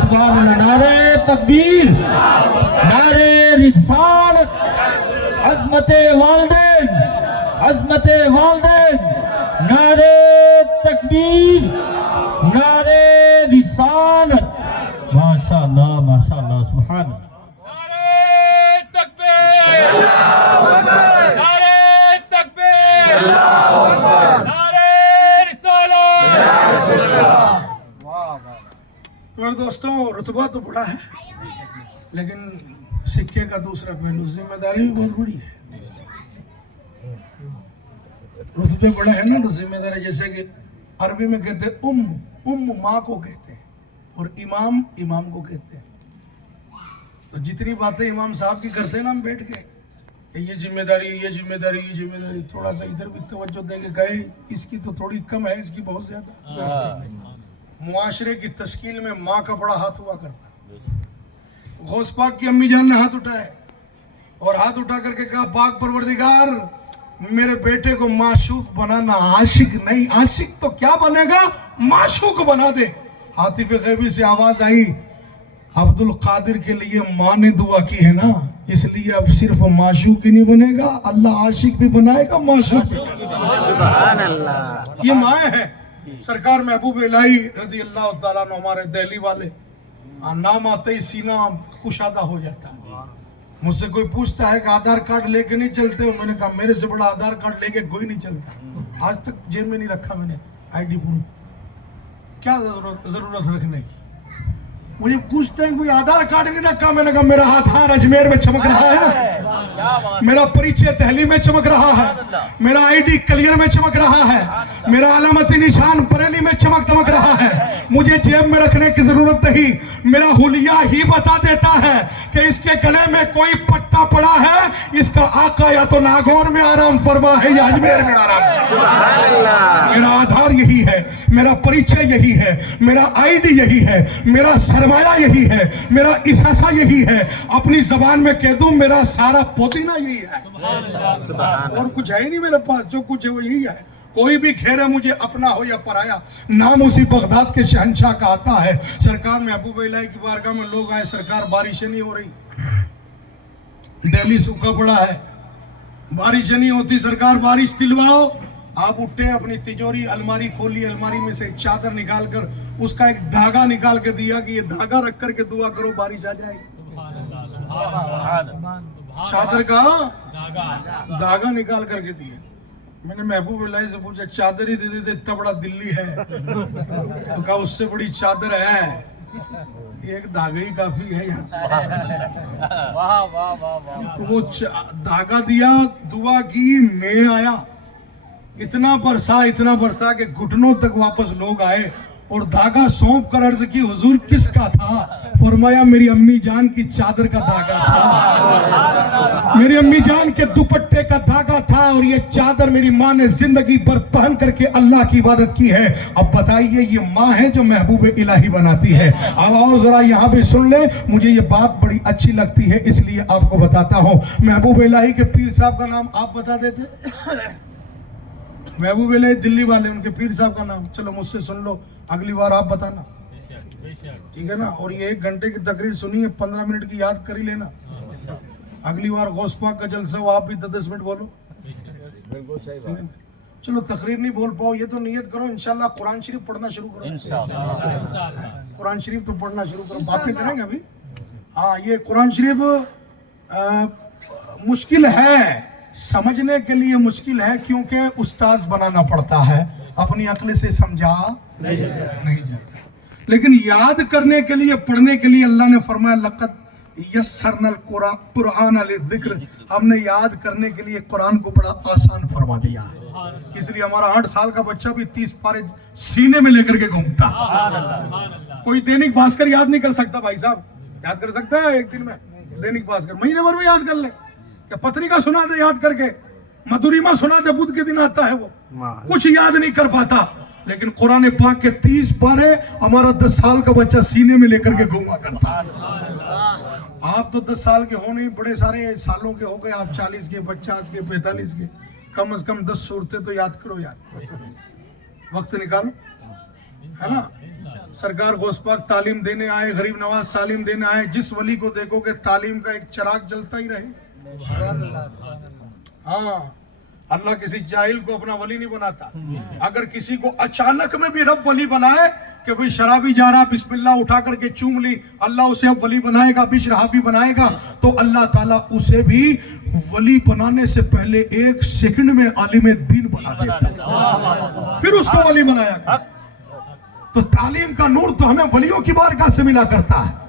नारे तकबीर, नारे रिसालत, अज़मते वालिदैन, अज़मते वालिदैन, नारे तकबीर, नारे रिसालत। माशाअल्लाह, माशाअल्लाह, सुभान अल्लाह। और दोस्तों, रुतबा तो बड़ा है, लेकिन सिक्के का दूसरा पहलू जिम्मेदारी भी बहुत बड़ी है। रुतबे बड़ा है ना तो जिम्मेदारी, जैसे कि अरबी में कहते हैं उम माँ को कहते हैं, और इमाम इमाम को कहते हैं। तो जितनी बातें इमाम साहब की करते हैं ना हम बैठ के, ये जिम्मेदारी, ये जिम्मेदारी, ये जिम्मेदारी, थोड़ा सा इधर भी तवज्जो दे के गए, इसकी तो थोड़ी कम है, इसकी बहुत ज्यादा। मुआशरे की तश्कील में माँ का बड़ा हाथ हुआ करता। गौस पाक की अम्मी जान ने हाथ उठाए, और हाथ उठा करके कहा, पाक परवरदिगार, मेरे बेटे को माशूक बनाना, आशिक नहीं। आशिक तो क्या बनेगा, माशूक बना दे। हातिफ गैबी से आवाज आई, अब्दुल कादिर के लिए माँ ने दुआ की है ना, इसलिए अब सिर्फ माशूक ही नहीं बनेगा, अल्लाह आशिक भी बनाएगा, माशूक भी। सुभान अल्लाह। ये माँ है। सरकार महबूब इलाही रज़ी अल्लाह तआला अन्हु, हमारे दिल्ली वाले, नाम आते ही सीना कुशादा हो जाता है। मुझसे कोई पूछता है कि आधार कार्ड लेके नहीं चलते हो, मैंने कहा मेरे से बड़ा आधार कार्ड लेके कोई नहीं चलता। आज तक जेब में नहीं रखा मैंने आईडी प्रूफ, क्या जरूरत रखने की। मुझे पूछते हैं कोई आधार कार्ड नहीं रखा, मैंने कहा मेरा आधार अजमेर में चमक रहा है ना, मेरा परिचय दिल्ली में चमक रहा है, मेरा आईडी कलियर में चमक रहा है, मेरा अलामती निशान बरेली में चमक रहा है। मुझे जेब में रखने की जरूरत नहीं, मेरा हुलिया ही बता देता है कि इसके गले में कोई पट्टा पड़ा है, इसका आका या तो नागौर में आराम फरमा है या अजमेर में आराम फरमा। मेरा आधार यही है, मेरा परिचय यही है, मेरा आईडी यही है, मेरा सरमाया यही है, मेरा इसासा यही है। अपनी जबान में कह दूं मेरा सारा पोतीना यही है, और कुछ है ही नहीं मेरे पास, जो कुछ है वो यही है। कोई भी घेरे मुझे अपना हो या पराया, नाम उसी बगदाद के शहंशाह का आता है। सरकार महबूब इलाही की बारगाह में लोग आए, सरकार बारिशें नहीं हो रही, दिल्ली सूखा पड़ा है, बारिशें नहीं होती, सरकार बारिश दिलवाओ। आप उठे, अपनी तिजोरी अलमारी खोली, अलमारी में से एक चादर निकाल कर उसका एक धागा निकाल के दिया कि ये धागा रख करके दुआ करो बारिश आ जाएगी। चादर का धागा निकाल करके दिया। मैंने महबूब इलाही से पूछा चादर ही दे देते, इतना बड़ा दिल्ली है, तो कहा उससे बड़ी चादर है, एक धागा ही काफी है यहाँ। तो वो धागा दिया, दुआ की, मैं आया, इतना बरसा कि घुटनों तक वापस लोग आए, और धागा सौंप कर अर्ज की हुजूर किसका था? फरमाया मेरी अम्मी जान की चादर का धागा था, मेरी अम्मी जान के दुपट्टे का धागा था, और ये चादर मेरी माँ ने जिंदगी भर पहन करके अल्लाह की इबादत की है। अब बताइए ये माँ है जो महबूब इलाही बनाती है। अब आओ जरा यहाँ भी सुन ले, मुझे ये बात बड़ी अच्छी लगती है इसलिए आपको बताता हूँ। महबूब इलाही के पीर साहब का नाम आप बता देते? महबूब इलाही दिल्ली वाले, उनके पीर साहब का नाम चलो मुझसे सुन लो, अगली बार आप बताना, ठीक है ना? और ये 1 घंटे की तकरीर सुनी है, 15 मिनट की याद कर ही लेना। अगली बार गौस पाक का जलसा हो, आप भी 10 मिनट बोलो। चलो तकरीर नहीं बोल पाओ, ये तो नियत करो इंशाल्लाह कुरान शरीफ पढ़ना शुरू करो। कुरान शरीफ तो पढ़ना शुरू करो, बातें करेंगे अभी। हाँ, ये कुरान शरीफ मुश्किल है, समझने के लिए मुश्किल है, क्योंकि उस्ताद बनाना पड़ता है, अपनी अक्ल से समझा नहीं जाता। लेकिन याद करने के लिए, पढ़ने के लिए अल्लाह ने फरमाया लक़द यस्सरनल कुरान लिज़िक्र, हमने याद करने के लिए कुरान को बड़ा आसान फरमा दिया है। इसलिए हमारा 8 साल का बच्चा भी 30 पारे सीने में लेकर के घूमता। कोई दैनिक भास्कर याद नहीं कर सकता भाई साहब, याद कर सकता है एक दिन में दैनिक भास्कर, महीने भर में याद कर ले। क्या पत्रिका सुना दे याद करके, मधुरिमा सुना दे, बुध के दिन आता है वो, कुछ याद नहीं कर पाता। लेकिन कुरान पाक के 30 पारे हमारा 10 साल का बच्चा सीने में लेकर के घूमा करता। आप तो 10 साल के हो नहीं, बड़े सारे सालों के हो गए, आप 40 के, 50 के, 45 के, कम से कम 10 सूरतें तो याद करो यार, वक्त निकालो, है ना? सरकार गौस पाक तालीम देने आए, गरीब नवाज तालीम देने आए, जिस वली को देखोगे तालीम का एक चिराग जलता ही रहे। हाँ, अल्लाह किसी जाहिल को अपना वली नहीं बनाता। अगर किसी को अचानक में भी रब वली बनाए कि भाई शराबी जा रहा, बिस्मिल्लाह उठा करके चूम ली, अल्लाह उसे अब वली बनाएगा, बिशरहाफी बनाएगा, तो अल्लाह ताला उसे भी वली बनाने से पहले 1 सेकंड में आलिम दीन बना देता, फिर उसको वली बनाया। तो तालीम का नूर तो हमें वलियों की बारगाह से मिला करता है।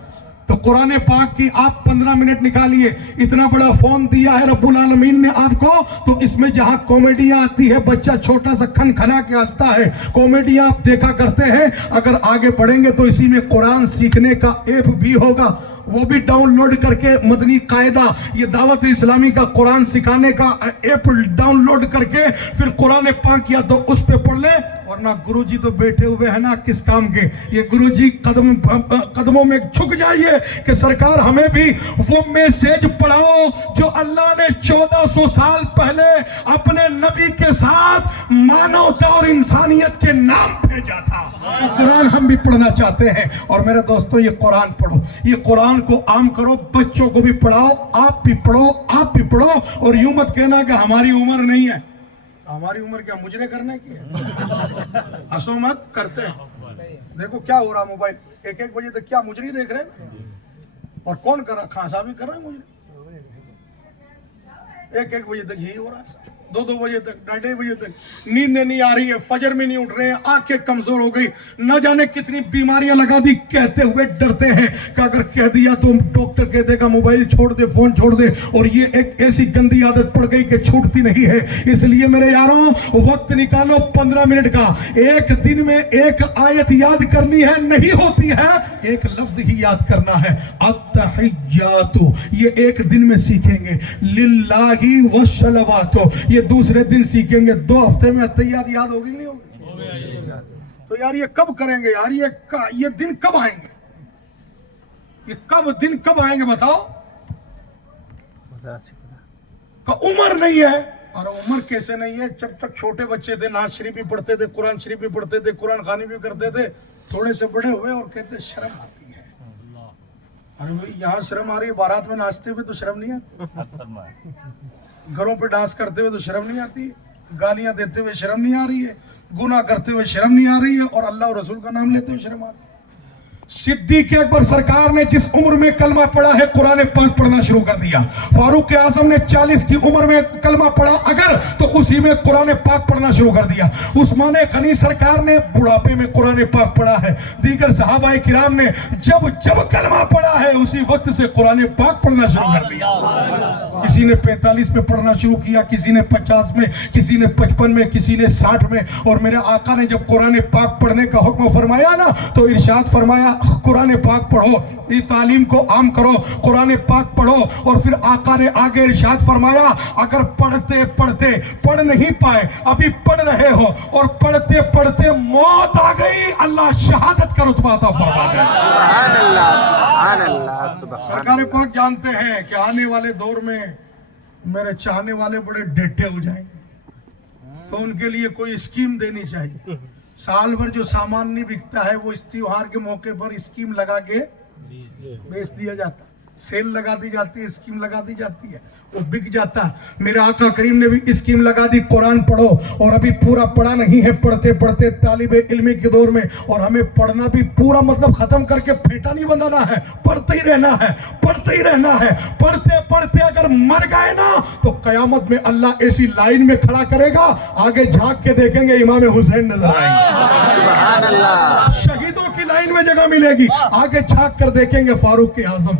तो कुरान पाक की आप 15 मिनट निकालिए, इतना बड़ा फोन दिया है रब्बुल आलमीन ने आपको, तो इसमें जहां कॉमेडियां आती है, बच्चा छोटा सा खनखना के हंसता है, कॉमेडियां आप देखा करते हैं। अगर आगे बढ़ेंगे तो इसी में कुरान सीखने का ऐप भी होगा, वो भी डाउनलोड करके, मदनी कायदा, ये दावत इस्लामी का कुरान सिखाने का ऐप डाउनलोड करके फिर कुरान पाक या तो उस पे पढ़ ले, वरना गुरुजी तो बैठे हुए हैं ना किस काम के, ये गुरुजी कदमों में झुक जाइए कि सरकार हमें भी वो मैसेज पढ़ाओ जो अल्लाह ने 1400 साल पहले अपने नबी के साथ मानवता और इंसानियत के नाम भेजा था। तो कुरान हम भी पढ़ना चाहते हैं। और मेरे दोस्तों, ये कुरान पढ़ो, ये कुरान को आम करो, बच्चों को भी पढ़ाओ, आप भी पढ़ो, आप भी पढ़ो। और यूं मत कहना कि हमारी उम्र नहीं है, हमारी उम्र क्या मुजरे करने की है? हंसो मत, करते हैं। देखो क्या हो रहा, मोबाइल 1-1 बजे तक क्या मुजरी देख रहे हैं, और कौन कर रहा, खांसा भी कर रहा है मुजरे, 1-1 बजे तक यही हो रहा है। 2 बजे तक, 2:30 बजे तक, नींद नहीं आ रही है, फजर में नहीं उठ रहे हैं, आंखें कमजोर हो गई, न जाने कितनी बीमारियां लगा दी, कहते हुए डरते हैं कि अगर कह दिया तो डॉक्टर कह देगा मोबाइल छोड़ दे, फोन छोड़ दे, और ये एक ऐसी गंदी आदत पड़ गई कि छूटती नहीं है। इसलिए मेरे यारों, वक्त निकालो 15 मिनट का, एक दिन में एक आयत याद करनी है, नहीं होती है, एक लफ्ज ही याद करना है, अत्तहिय्यातु, ये एक दिन में सीखेंगे, लिल्लाही वस्सलवातु, ये दूसरे दिन सीखेंगे, 2 हफ्ते में अत्तहिय्यात याद होगी नहीं होगी? तो यार ये कब करेंगे यार, ये दिन कब आएंगे, ये दिन कब आएंगे बताओ? का उम्र नहीं है। और उम्र कैसे नहीं है? जब तक छोटे बच्चे थे नाज शरीफ भी पढ़ते थे, कुरान शरीफ भी पढ़ते थे, कुरान खानी भी करते थे, थोड़े से बड़े हुए और कहते शर्म आती है। अरे भाई यहाँ शर्म आ रही है, बारात में नाचते हुए तो शर्म नहीं आती, घरों पे डांस करते हुए तो शर्म नहीं आती, गालियां देते हुए शर्म नहीं आ रही है, गुनाह करते हुए शर्म नहीं आ रही है, और अल्लाह और रसूल का नाम लेते हुए शर्म आ रही है। सिद्दीक अकबर सरकार ने जिस उम्र में कलमा पढ़ा है, कुरान पाक पढ़ना शुरू कर दिया। फारूक आजम ने 40 की उम्र में कलमा पढ़ा अगर, तो उसी में कुरान पाक पढ़ना शुरू कर दिया। उस्मान गनी सरकार ने बुढ़ापे में कुरान पाक पढ़ा है। दीगर सहाबाए किराम ने जब जब कलमा पढ़ा है, उसी वक्त से कुरान पाक पढ़ना शुरू कर दिया। किसी ने 45 में पढ़ना शुरू किया, किसी ने 50 में, किसी ने 55 में, किसी ने 60 में। और मेरे आका ने जब कुरान पाक पढ़ने का हुक्म फरमाया ना, तो इरशाद फरमाया कुरान पाक पढ़ो, इस तालीम को आम करो, कुरान पाक पढ़ो। और फिर आका ने आगे इरशाद फरमाया, अगर पढ़ते पढ़ते पढ़ नहीं पाए, अभी पढ़ रहे हो और पढ़ते पढ़ते मौत आ गई, अल्लाह शहादत का रुतबा अता फरमा दे। सुभान अल्लाह, सुभान अल्लाह, सुभान। सरकार पाक जानते हैं कि आने वाले दौर में मेरे चाहने वाले बड़े डेटे हो जाएंगे, तो उनके लिए कोई स्कीम देनी चाहिए। साल भर जो सामान नहीं बिकता है, वो इस त्योहार के मौके पर स्कीम लगा के बेच दिया जाता, सेल लगा दी जाती है, स्कीम लगा दी जाती है, वो बिक जाता है। मेरे आका करीम ने भी स्कीम लगा दी, कुरान पढ़ो। और अभी पूरा पढ़ा नहीं है, पढ़ते पढ़ते तालिबे इल्मी के दौर में, और हमें पढ़ना भी पूरा मतलब खत्म करके फेंटा नहीं बंधाना है, पढ़ते ही रहना है, पढ़ते ही रहना है। पढ़ते पढ़ते अगर मर गए ना, तो कयामत में अल्लाह ऐसी लाइन में खड़ा करेगा, आगे झांक के देखेंगे इमाम हुसैन नजर आएंगे। सुभान अल्लाह। शहीदों की लाइन में जगह मिलेगी, आगे झांक कर देखेंगे फारूक आजम,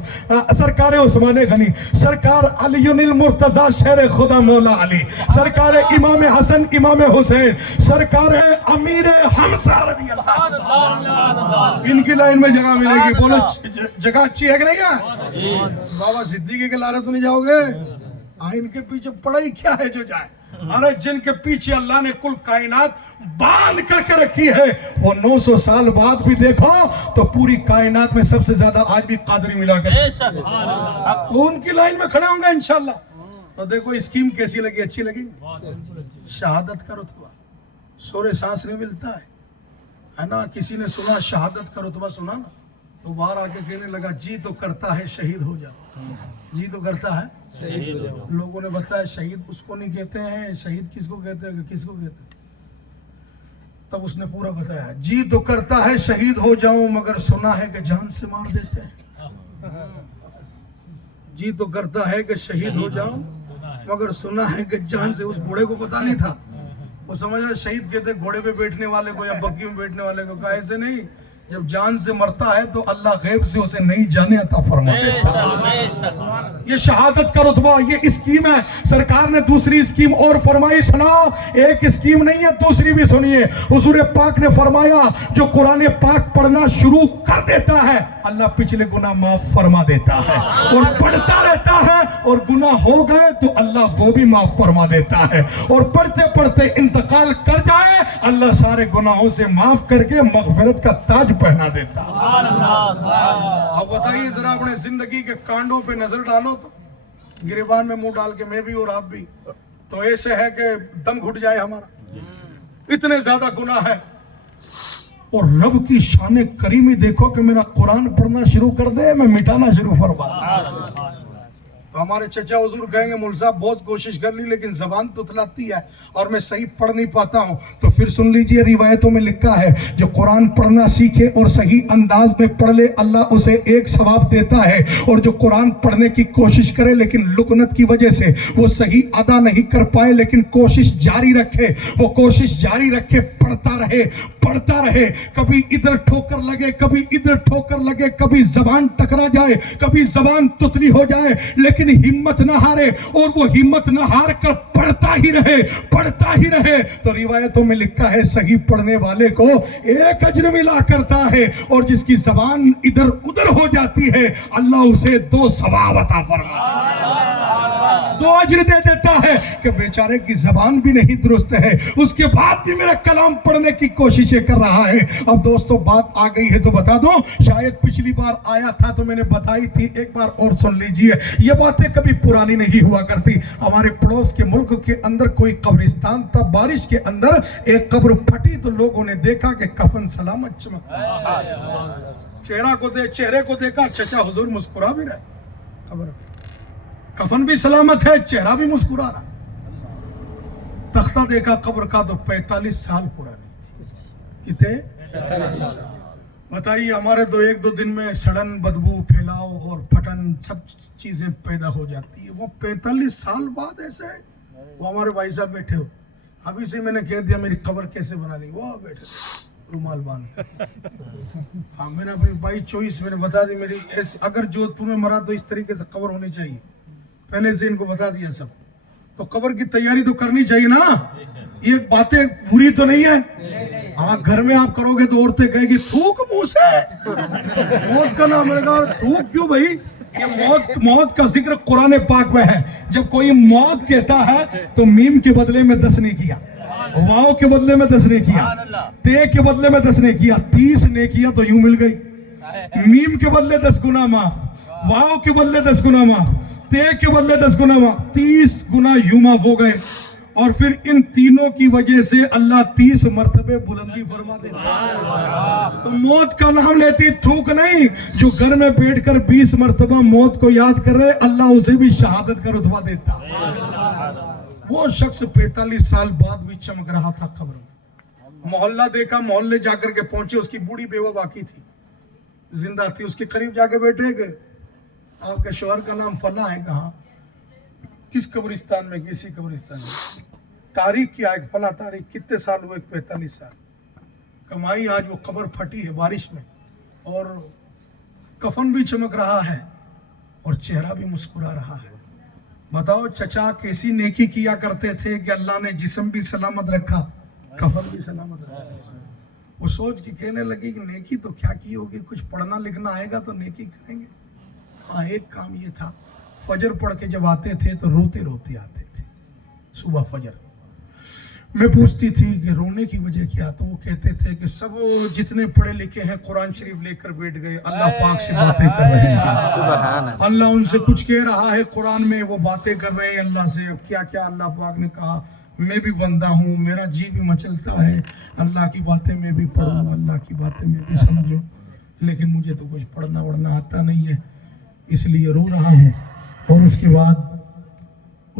सरकार उस्मान गनी, सरकार अली मुर्तजा शेर खुदा मौला अली, सरकार इमाम हसन इमाम हुसैन, सरकार अमीर हमजा रज़ी अल्लाह, इनकी लाइन में जगह मिलेगी। बोलो जगह अच्छी है कि नहीं है? बाबा सिद्दीकी के लारे तो नहीं जाओगे? इनके पीछे पड़ा ही क्या है जो जाए? अरे जिनके पीछे अल्लाह ने कुल कायनात बांध करके रखी है, वो 900 साल बाद भी देखो तो पूरी कायनात में सबसे ज्यादा आज भी कादरी मिला कर, तो उनकी लाइन में खड़े होंगे इंशाल्लाह। तो देखो स्कीम कैसी लगी? अच्छी लगी? शहादत का रुतबा, सोरे सांस नहीं मिलता है ना? किसी ने सुना शहादत का रुतबा सुना ना, तो बाहर आके कहने लगा जी तो करता है शहीद हो जाओ, जी तो करता है शहीद हो जाओ। लोगों ने बताया शहीद उसको नहीं कहते हैं, शहीद किसको कहते हैं, किसको कहते हैं? तब उसने पूरा बताया, जी तो करता है शहीद हो जाऊं, मगर सुना है कि जान से मार देते हैं। जी तो करता है कि शहीद हो जाऊं, मगर सुना है कि जान से। उस बूढ़े को पता नहीं था, वो समझा शहीद कहते घोड़े पे बैठने वाले को या बग्गी में बैठने वाले को। कहा ऐसे नहीं, जब जान से मरता है तो अल्लाह गैब से उसे नई जाने अता फरमा देता है। ये शहादत का रुतबा, ये स्कीम है। सरकार ने दूसरी स्कीम और फरमाई, सुनाओ, एक स्कीम नहीं है, दूसरी भी सुनिए। हुजूर पाक ने फरमाया, जो कुरान पाक पढ़ना शुरू कर देता है, अल्लाह पिछले गुनाह माफ फरमा देता है, और पढ़ता रहता है और गुनाह हो गए तो अल्लाह वो भी माफ फरमा देता है, और पढ़ते पढ़ते इंतकाल कर जाए, अल्लाह सारे गुनाहों से माफ करके मगफिरत का ताज पहना देता। अब बताइए जरा, अपने जिंदगी के कांडों पे नजर डालो तो गिरेबान में मुंह डाल के मैं भी और आप भी, तो ऐसे है कि दम घुट जाए हमारा, इतने ज्यादा गुनाह है। और रब की शान करीमी देखो कि मेरा कुरान पढ़ना शुरू कर दे, मैं मिटाना शुरू फरमा। تو ہمارے چچا حضور کہیں گے مول صاحب بہت کوشش کر لی لیکن زبان تتلاتی ہے اور میں صحیح پڑھ نہیں پاتا ہوں. تو پھر سن لیجئے روایتوں میں لکھا ہے جو قرآن پڑھنا سیکھے اور صحیح انداز میں پڑھ لے اللہ اسے ایک ثواب دیتا ہے, اور جو قرآن پڑھنے کی کوشش کرے لیکن لکنت کی وجہ سے وہ صحیح ادا نہیں کر پائے لیکن کوشش جاری رکھے, وہ کوشش جاری رکھے, پڑھتا رہے, کبھی ادھر ٹھوکر لگے کبھی ادھر ٹھوکر لگے, کبھی زبان ٹکرا جائے کبھی زبان تتلی ہو جائے لیکن ہمت نہ ہارے, اور وہ ہمت نہ ہار کر پڑھتا ہی رہے. تو روایتوں میں لکھا ہے صحیح پڑھنے والے کو ایک اجر ملا کرتا ہے, اور جس کی زبان ادھر ادھر ہو جاتی ہے اللہ اسے 2 ثواب عطا فرماتا ہے, 2 اجر دے دیتا ہے کہ بیچارے کی زبان بھی نہیں درست ہے اس کے بعد بھی میرا کلام پڑھنے کی کوششیں کر رہا ہے. اب دوستو بات آ گئی ہے تو بتا دو, شاید پچھلی بار آیا تھا تو میں نے بتائی تھی, ایک بار اور سن لیجئے. یہ باتیں کبھی پرانی نہیں ہوا کرتی. ہمارے پڑوس کے ملک کے اندر کوئی قبرستان تھا, بارش کے اندر ایک قبر پھٹی تو لوگوں نے دیکھا کہ کفن سلامت چمک, چہرے کو دیکھا, چچا حضور مسکرا بھی رہے, خبر کفن بھی سلامت ہے چہرہ بھی مسکرا رہا. تختہ دیکھا قبر کا تو 45 سال پرانے. کتنے 45 سال. بتائیے ہمارے تو 1-2 دن میں سڑن, بدبو, پھیلاؤ اور پھٹن سب چیزیں پیدا ہو جاتی ہے. وہ 45 سال بعد ایسے ہے. وہ ہمارے بھائی صاحب بیٹھے ہو, ابھی سے میں نے کہہ دیا میری قبر کیسے بنانی, وہ بیٹھے رومال باندھ. ہاں میں نے اپنی بائی چوائس میں نے بتا دی میری, اگر جودھ پور میں مرا تو اس طریقے سے قبر ہونی چاہیے, پہلے سے ان کو بتا دیا سب. تو قبر کی تیاری تو کرنی چاہیے نا, یہ باتیں بری تو نہیں ہے. ہاں گھر میں آپ کرو گے تو عورتیں کہے گی تھوک منہ سے, موت کا نام رہے گا, تھوک کیوں بھائی؟ یہ موت کا ذکر قرآن پاک میں ہے. جب کوئی موت کہتا ہے تو میم کے بدلے میں 10 نے کیا, واؤ کے بدلے میں 10 نے کیا, تے کے بدلے میں 10 نے کیا, 30 نے کیا تو یوں مل گئی. میم کے بدلے 10 گنا معاف, واؤ کے بدلے 10 گنا معاف, تے کے بدلے 10 گنا معاف, 30 گنا یوں معاف ہو گئے. اور پھر ان تینوں کی وجہ سے اللہ 30 مرتبے بلندی فرما دیتا. تو موت کا نام لیتی تھوک نہیں. جو گھر میں بیٹھ کر 20 مرتبہ موت کو یاد کر رہے اللہ اسے بھی شہادت کا رتبہ دیتا. وہ شخص 45 سال بعد بھی چمک رہا تھا قبر میں. محلہ دیکھا, محلے جا کر کے پہنچے, اس کی بوڑھی بیوہ باقی تھی, زندہ تھی. اس کے قریب جا کے بیٹھے کہ آپ کے شوہر کا نام فلاں ہے, کہاں, کس قبرستان میں, کسی قبرستان میں, تاریخ کیا ہے, فلاں تاریخ, کتنے سال ہوئے, 45 سال. کمائی آج وہ قبر پھٹی ہے بارش میں, اور کفن بھی چمک رہا ہے اور چہرہ بھی مسکرا رہا ہے. بتاؤ چچا کیسی نیکی کیا کرتے تھے کہ اللہ نے جسم بھی سلامت رکھا, کفن بھی سلامت رکھا. وہ سوچ کے کہنے لگی کہ نیکی تو کیا کی ہوگی, کچھ پڑھنا لکھنا آئے گا تو نیکی کریں گے. ہاں ایک کام یہ تھا, فجر پڑھ کے جب آتے تھے تو روتے روتے آتے تھے. صبح فجر میں پوچھتی تھی کہ رونے کی وجہ کیا, تو وہ کہتے تھے کہ سب جتنے پڑھے لکھے ہیں قرآن شریف لے کر بیٹھ گئے, اللہ پاک سے باتیں کر رہے ہیں, اللہ ان سے کچھ کہہ رہا ہے قرآن میں, وہ باتیں کر رہے ہیں اللہ سے. اب کیا کیا اللہ پاک نے کہا, میں بھی بندہ ہوں, میرا جی بھی مچلتا ہے, اللہ کی باتیں میں بھی پڑھوں, اللہ کی باتیں میں بھی سمجھوں, لیکن مجھے تو کچھ پڑھنا وڑھنا آتا نہیں ہے, اس لیے رو رہا ہوں. اور اس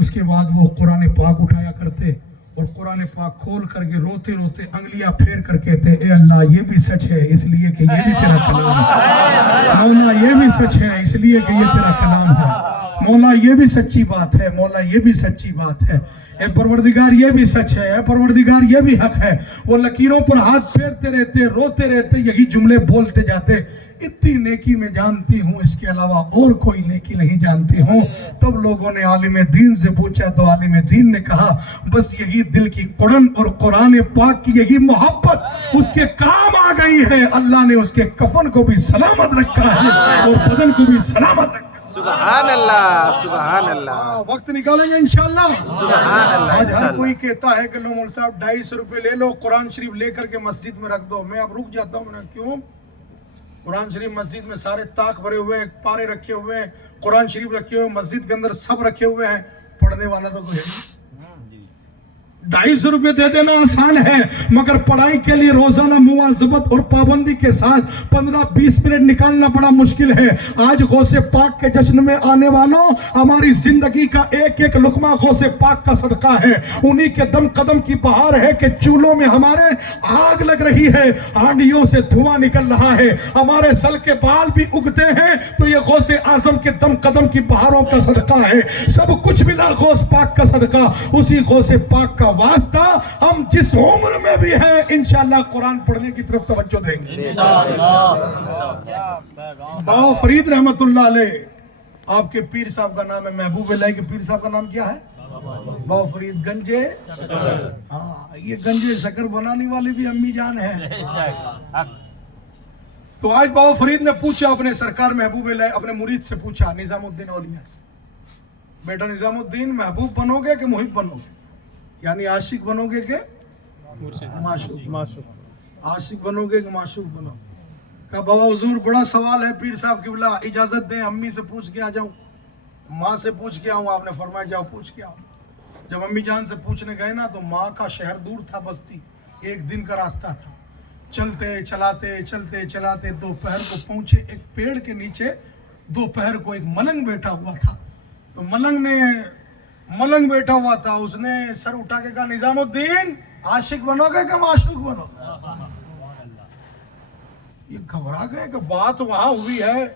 کے بعد وہ قرآن پاک اٹھایا کرتے اور قرآن پاک کھول کر کے روتے روتے انگلیاں پھیر کر کہتے اے اللہ یہ بھی سچ ہے اس لیے کہ یہ بھی تیرا کلام ہے, مولا یہ بھی سچ ہے اس لیے کہ یہ تیرا کلام ہے, مولا یہ بھی سچی بات ہے, مولا یہ بھی سچی بات ہے, اے پروردگار یہ بھی سچ ہے, اے پروردگار یہ بھی حق ہے. وہ لکیروں پر ہاتھ پھیرتے رہتے, روتے رہتے, یہی جملے بولتے جاتے, اتنی نیکی میں جانتی ہوں, اس کے علاوہ اور کوئی نیکی نہیں جانتی ہوں. تب لوگوں نے عالم دین سے پوچھا تو عالم دین نے کہا بس یہی دل کی قرآن اور قرآن پاک کی یہی محبت اس کے کام آ گئی ہے. اللہ نے اس کے کفن کو بھی سلامت رکھا ہے اور بدن کو بھی سلامت رکھا. سبحان اللہ, سبحان اللہ. وقت نکالیں گے انشاءاللہ. سبحان اللہ. آج ہر کوئی کہتا ہے کہ لو مول صاحب 250 روپے لے لو, قرآن شریف لے کر کے مسجد میں رکھ دو. میں اب رک جاتا ہوں. کیوں؟ قرآن شریف مسجد میں سارے طاق بھرے ہوئے ہیں, پارے رکھے ہوئے ہیں, قرآن شریف رکھے ہوئے, مسجد کے اندر سب رکھے ہوئے ہیں, پڑھنے والا تو کوئی ہے نہیں. 250 रुपए दे देना आसान है, मगर पढ़ाई के लिए रोजाना मुवाजबत और पाबंदी के साथ 15-20 मिनट निकालना बड़ा मुश्किल है। आज गौसे पाक के जश्न में आने वालों, हमारी जिंदगी का एक एक लुकमा गौसे पाक का सदका है। उन्हीं के दम कदम की बहार है कि चूल्हों में हमारे आग लग रही है, हांडियों से धुआं निकल रहा है, हमारे सर के बाल भी उगते हैं, तो ये गौसे आजम के दम कदम की बहारों का सदका है। सब कुछ मिला गौस पाक का सदका, उसी गौसे पाक का वास्ता। हम जिस उम्र में भी हैं इंशाअल्लाह कुरान पढ़ने की तरफ तवज्जो देंगे। बाबा फरीद रहमतुल्लाह अलैह, आपके पीर साहब का नाम है महबूब अल्लाह के पीर साहब का नाम क्या है? बाबा फरीद गंजे। हाँ, ये गंजे शक्कर बनाने वाली भी अम्मी जान है। तो आज बाबा फरीद ने पूछा अपने सरकार महबूब अल्लाह, अपने मुरीद से पूछा, निजामुद्दीन औलिया, बेटा निजामुद्दीन महबूब बनोगे कि मुहिब बनोगे, यानी आशिक बनोगे के माशूक, आशिक बनोगे कि माशूक बनोगे? कहा बाबा हुजूर बड़ा सवाल है पीर साहब किबला, इजाजत दें अम्मी से पूछ के आ जाऊं, माँ से पूछ के आऊं। आपने फरमाया जाओ पूछ के आओ। जब अम्मी जान से पूछने गए ना, तो माँ का शहर दूर था, बस्ती 1 दिन का रास्ता था। चलते चलाते दोपहर को पहुंचे एक पेड़ के नीचे। दोपहर को एक मलंग बैठा हुआ था, तो मलंग बैठा हुआ था, उसने सर उठा के कहा निजामुद्दीन आशिक बनोगे कि माशूक बनोगे? ये घबरा गए कि बात वहां हुई है,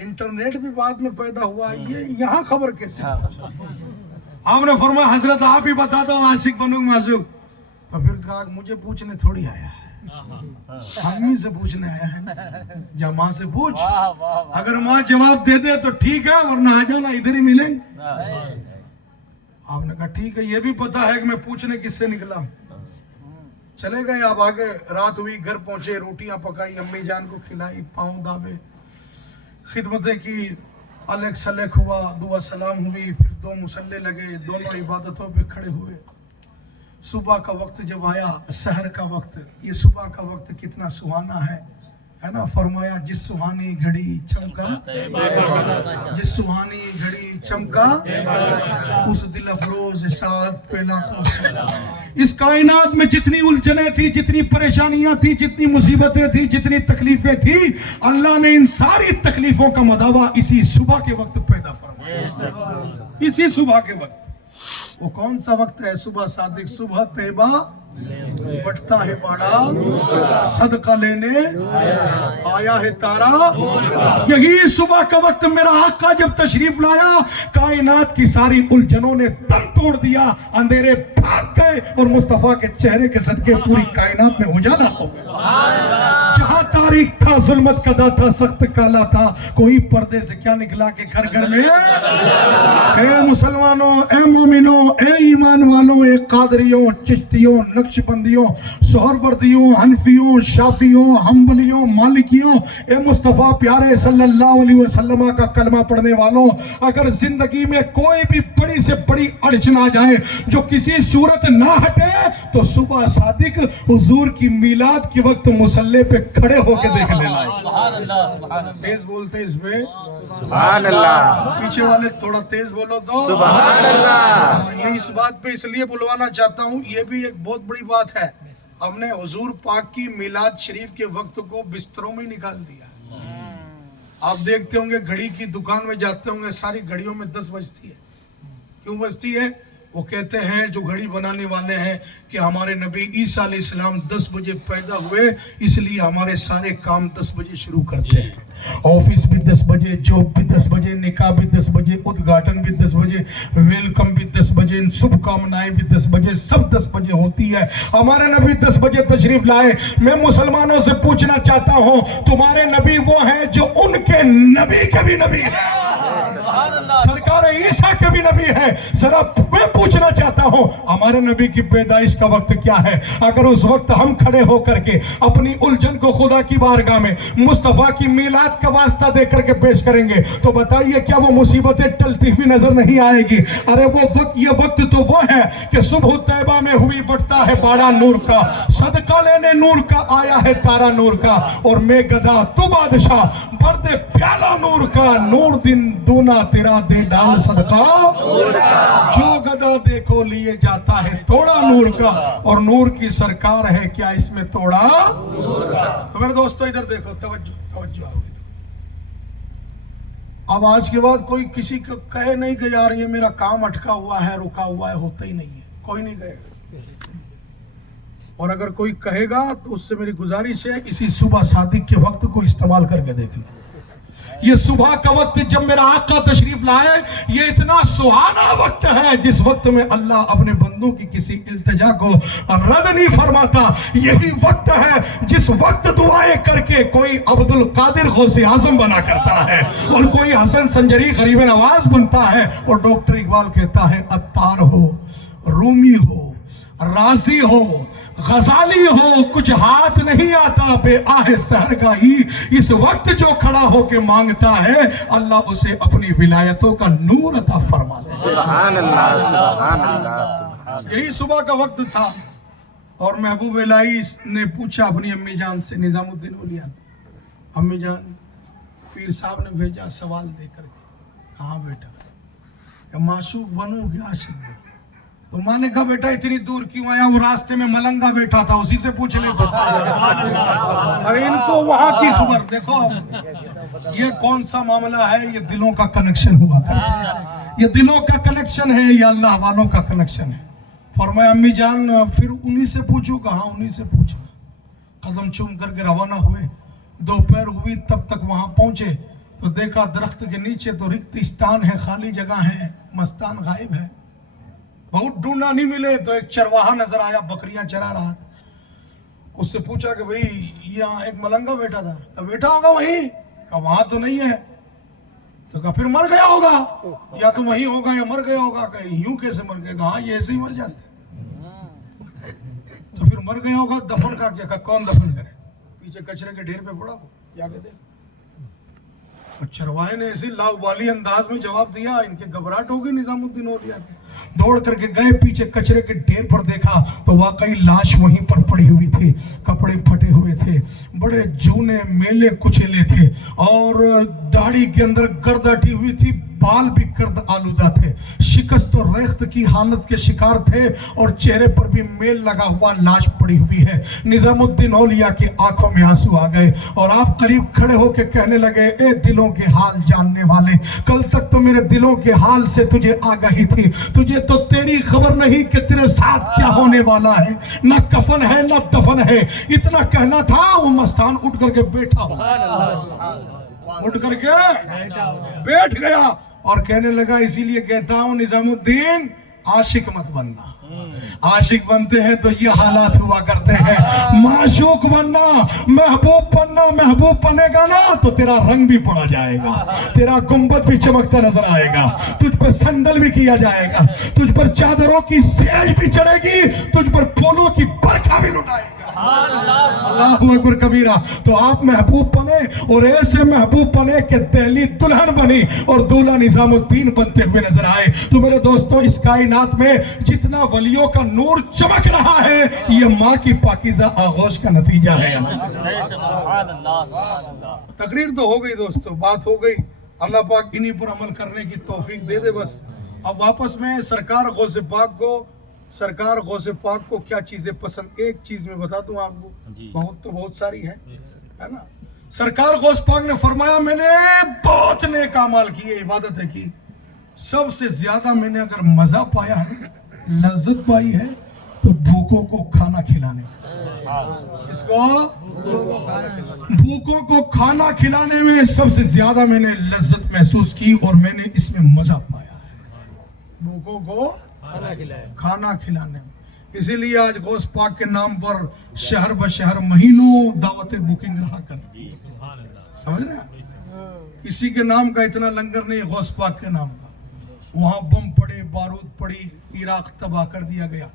इंटरनेट भी बाद में पैदा हुआ, ये यहाँ खबर कैसे? आपने फरमाया हजरत आप ही बता दो आशिक बनोगे माशूक? तो फिर कहा मुझे पूछने थोड़ी आया है, अम्मी से पूछने आया है, या माँ से पूछ, अगर माँ जवाब दे दे तो ठीक है, वरना आ जाना इधर ही मिलेंगे। आपने कहा ठीक है, ये भी पता है कि मैं पूछने किससे निकला। चले गए। अब आगे रात हुई, घर पहुंचे, रोटियां पकाई, अम्मी जान को खिलाई, पाँव दाबे, खिदमतें की, अलग सलेख हुआ, दुआ सलाम हुई, फिर 2 मुसल्ले लगे, दोनों इबादतों पे खड़े हुए। सुबह का वक्त जब आया, सहर का वक्त, ये सुबह का वक्त कितना सुहाना है ना? फरमाया जिस सुहानी घड़ी चमका, जिस सुहानी घड़ी चमका, उस दिल अफरोज साथ पे लाखों। इस कायनात में जितनी उलझने थी, जितनी परेशानियां थी, जितनी मुसीबतें थी, जितनी तकलीफें थी, अल्लाह ने इन सारी तकलीफों का मदावा इसी सुबह के वक्त पैदा फरमाया। इसी सुबह के वक्त। वो कौन सा वक्त है? सुबह सादिक, सुबह तैयबा, बटता है बाड़ा, सदका लेने आया है तारा। यही सुबह का वक्त मेरा आका जब तशरीफ लाया, कायनात की सारी उलझनों ने दम तोड़ दिया, अंधेरे भाग गए और मुस्तफा के चेहरे के सदके पूरी कायनात में उजाला हो गया। जहां तारीख था, जुल्मत कदा था, सख्त काला था, कोई पर्दे से क्या निकला के घर घर में। ए मुसलमानों, ए मोमिनों, ए ईमान वालों, ए कादरियों, चिश्तियों, नक्शबंदियों, सोहरवर्दियों, हनफियों, शाफियों, हम्बलियों, मालिकियों, ए मुस्तफा प्यारे सल्लल्लाहु अलैहि वसल्लम का कलमा पढ़ने वालों, अगर जिंदगी में कोई भी बड़ी से बड़ी अड़चन आ जाए जो किसी सूरत ना हटे, तो सुबह सादिक हुजूर की मिलाद के वक्त मुसल्ले पे खड़े होके देख लेना। तेज बोलते इसमें सुभान अल्लाह। पीछे वाले थोड़ा तेज बोलो तो सुभान अल्लाह। ये इस बात पे इसलिए बुलवाना चाहता हूँ, ये भी एक बहुत बड़ी बात है। हमने हुजूर पाक की मिलाद शरीफ के वक्त को बिस्तरों में निकाल दिया। आप देखते होंगे घड़ी की दुकान में जाते होंगे, सारी घड़ियों में 10 बजती है। क्यों बजती है? वो कहते हैं जो घड़ी बनाने वाले हैं कि हमारे नबी ईसा अलैहिस्सलाम 10 बजे पैदा हुए, इसलिए हमारे सारे काम 10 बजे शुरू करते हैं। ऑफिस भी 10 बजे, जॉब भी 10 बजे, निकाह भी 10 बजे, उद्घाटन भी 10 बजे, वेलकम भी 10 बजे, शुभकामनाएं भी 10 बजे, सब 10 बजे होती है। हमारे नबी 10 बजे तशरीफ लाए। मैं मुसलमानों से पूछना चाहता हूँ, तुम्हारे नबी वो हैं जो उनके नबी के भी नबी है, सरकार ईसा के भी नबी है। जरा मैं पूछना चाहता हूँ, हमारे नबी की पैदाइश का वक्त क्या है? अगर उस वक्त हम खड़े होकर के अपनी उलझन को खुदा की बारगाह में मुस्तफा की मिलाद का वास्ता दे करके पेश करेंगे, तो बताइए क्या वो मुसीबतें टलती हुई नजर नहीं आएगी? अरे वो वक्त, ये वक्त तो वो है कि सुबह तैयबा में हुई बढ़ता है बाड़ा नूर का, सदका लेने नूर का आया है तारा नूर का, और मैं गदा तू बादशाह भर दे प्याला नूर का, नूर दिन दूना तेरा दे डाल सदका, जो गदा देखो लिए जाता है तोड़ा नूर का, और नूर की सरकार है क्या इसमें तोड़ा। तो मेरे दोस्तों इधर देखो, तवज्जो तवज्जो आओगे। अब आज के बाद कोई किसी को कहे नहीं कि यार ये मेरा काम अटका हुआ है, रुका हुआ है, होता ही नहीं है, कोई नहीं कहेगा। और अगर कोई कहेगा तो उससे मेरी गुजारिश है इसी सुबह सादिक के वक्त को इस्तेमाल करके देख लो। ये सुबह का वक्त जब मेरा आका तशरीफ लाए, ये इतना सुहाना वक्त है जिस वक्त में अल्लाह अपने बंदों की किसी इल्तिजा को रद्द नहीं फरमाता। यही वक्त है जिस वक्त दुआएं करके कोई अब्दुल कादिर गौसे आजम बना करता है, और कोई हसन संजरी गरीब नवाज बनता है, और डॉक्टर इकबाल कहता है अत्तार हो, रूमी हो, राजी हो, गजाली हो, कुछ हाथ नहीं आता बे आहे सहरगाही। इस वक्त जो खड़ा होके मांगता है, अल्लाह उसे अपनी विलायतों का नूर अता फरमा दे। सुभान अल्लाह, सुभान अल्लाह, सुभान। यही सुबह का वक्त था, और महबूब इलाही ने पूछा अपनी अम्मी जान से, निजामुद्दीन औलिया, अम्मी जान पीर साहब ने भेजा सवाल देकर के, हाँ बेटा माशूक बनूं क्या आशिक बनूं? तो माँ ने कहा बेटा इतनी दूर क्यों आया, वो रास्ते में मलंगा बैठा था, उसी से पूछ लेता था। अरे इनको वहां की खबर देखो। ये कौन सा मामला है, ये दिलों का कनेक्शन हुआ, ये दिलों का कनेक्शन है, ये अल्लाह वालों का कनेक्शन है। फरमाया अम्मी जान फिर उन्हीं से पूछो, कहा उन्हीं से पूछो। कदम चूम करके रवाना हुए, दोपहर हुई तब तक वहां पहुंचे तो देखा दरख्त के नीचे तो रिक्त स्थान है, खाली जगह है, मस्तान गायब है। बहुत ढूंढा नहीं मिले तो एक चरवाहा नजर आया, बकरियां चरा रहा था। उससे पूछा कि भाई यहाँ एक मलंगा बैठा था, तो बैठा होगा वहीं, कहा वहां तो नहीं है। तो कहा फिर मर गया होगा, या तो वहीं होगा या मर गया होगा। कहा यूं कैसे मर गया? हाँ ये ऐसे ही मर जाते। तो फिर मर गया होगा, दफन का क्या? कौन दफन करे? पीछे कचरे के ढेर पे पड़ा हो, जाके देख। और चरवाहे ने ऐसे लावाली अंदाज में जवाब दिया, इनके घबराहट होगी निजामुद्दीन औलिया की। दौड़ करके गए, पीछे कचरे के ढेर पर देखा तो वाकई लाश वहीं पर पड़ी हुई थी, कपड़े फटे हुए थे, बड़े जूने मेले कुचेले थे, और दाढ़ी के अंदर गर्द अटी हुई थी, बाल भी गर्द आलूदा थे, शिकस्त और रेख्त की हालत के शिकार थे, और चेहरे पर भी मेल लगा हुआ लाश पड़ी हुई है। निजामुद्दीन औलिया की आंखों में आंसू आ गए, और आप करीब खड़े होकर कहने लगे, ए दिलों के हाल जानने वाले, कल तक तो मेरे दिलों के हाल से तुझे आगाही थी, तुझे तो तेरी खबर नहीं कि तेरे साथ क्या होने वाला है, ना कफन है ना दफन है। इतना कहना था, वो मस्तान उठ करके बैठा, उठ करके बैठ गया और कहने लगा, इसीलिए कहता हूं निजामुद्दीन आशिक मत बनना। आशिक बनते हैं तो ये हालात हुआ करते हैं। माशूक बनना, महबूब बनेगा ना तो तेरा रंग भी पड़ा जाएगा, तेरा गुंबद भी चमकता नजर आएगा, तुझ पर संदल भी किया जाएगा, तुझ पर चादरों की सेज भी चढ़ेगी, तुझ पर फूलों की बरखा भी लुटाएगा। अल्लाहु अकबर कबीरा। तो आप महबूब बने, और ऐसे महबूब बने कि दहली दुल्हन बनी और दूल्हा निजामुद्दीन बनते हुए नजर आए। तो मेरे दोस्तों, इस कायनात में जितना वलियों का नूर चमक रहा है, ये माँ की पाकीज़ा आगोश का नतीजा है। तकरीर तो हो गई दोस्तों, बात हो गई। अल्लाह पाक इन्हीं पर अमल करने की तौफीक दे दे बस। अब वापस में सरकार गौसे पाक को क्या चीजें पसंद, एक चीज में बता दूं आपको, बहुत सारी है ना। सरकार गौस पाक ने फरमाया, मैंने बहुत नेक अमाल किए, इबादतें की, सबसे ज्यादा मैंने अगर मजा पाया है, लज्जत पाई है, तो भूखों को खाना खिलाने। इसको भूखों को खाना खिलाने में सबसे ज्यादा मैंने लज्जत महसूस की, और मैंने इसमें मजा पाया है, भूखों को खाना खिलाने में। इसीलिए आज गौस पाक के नाम पर शहर ब शहर महीनों दावत बुकिंग रहा कर, समझ रहे हैं? किसी के नाम का इतना लंगर नहीं, गौस पाक के नाम का। वहां बम पड़े, बारूद पड़ी, इराक तबाह कर दिया गया,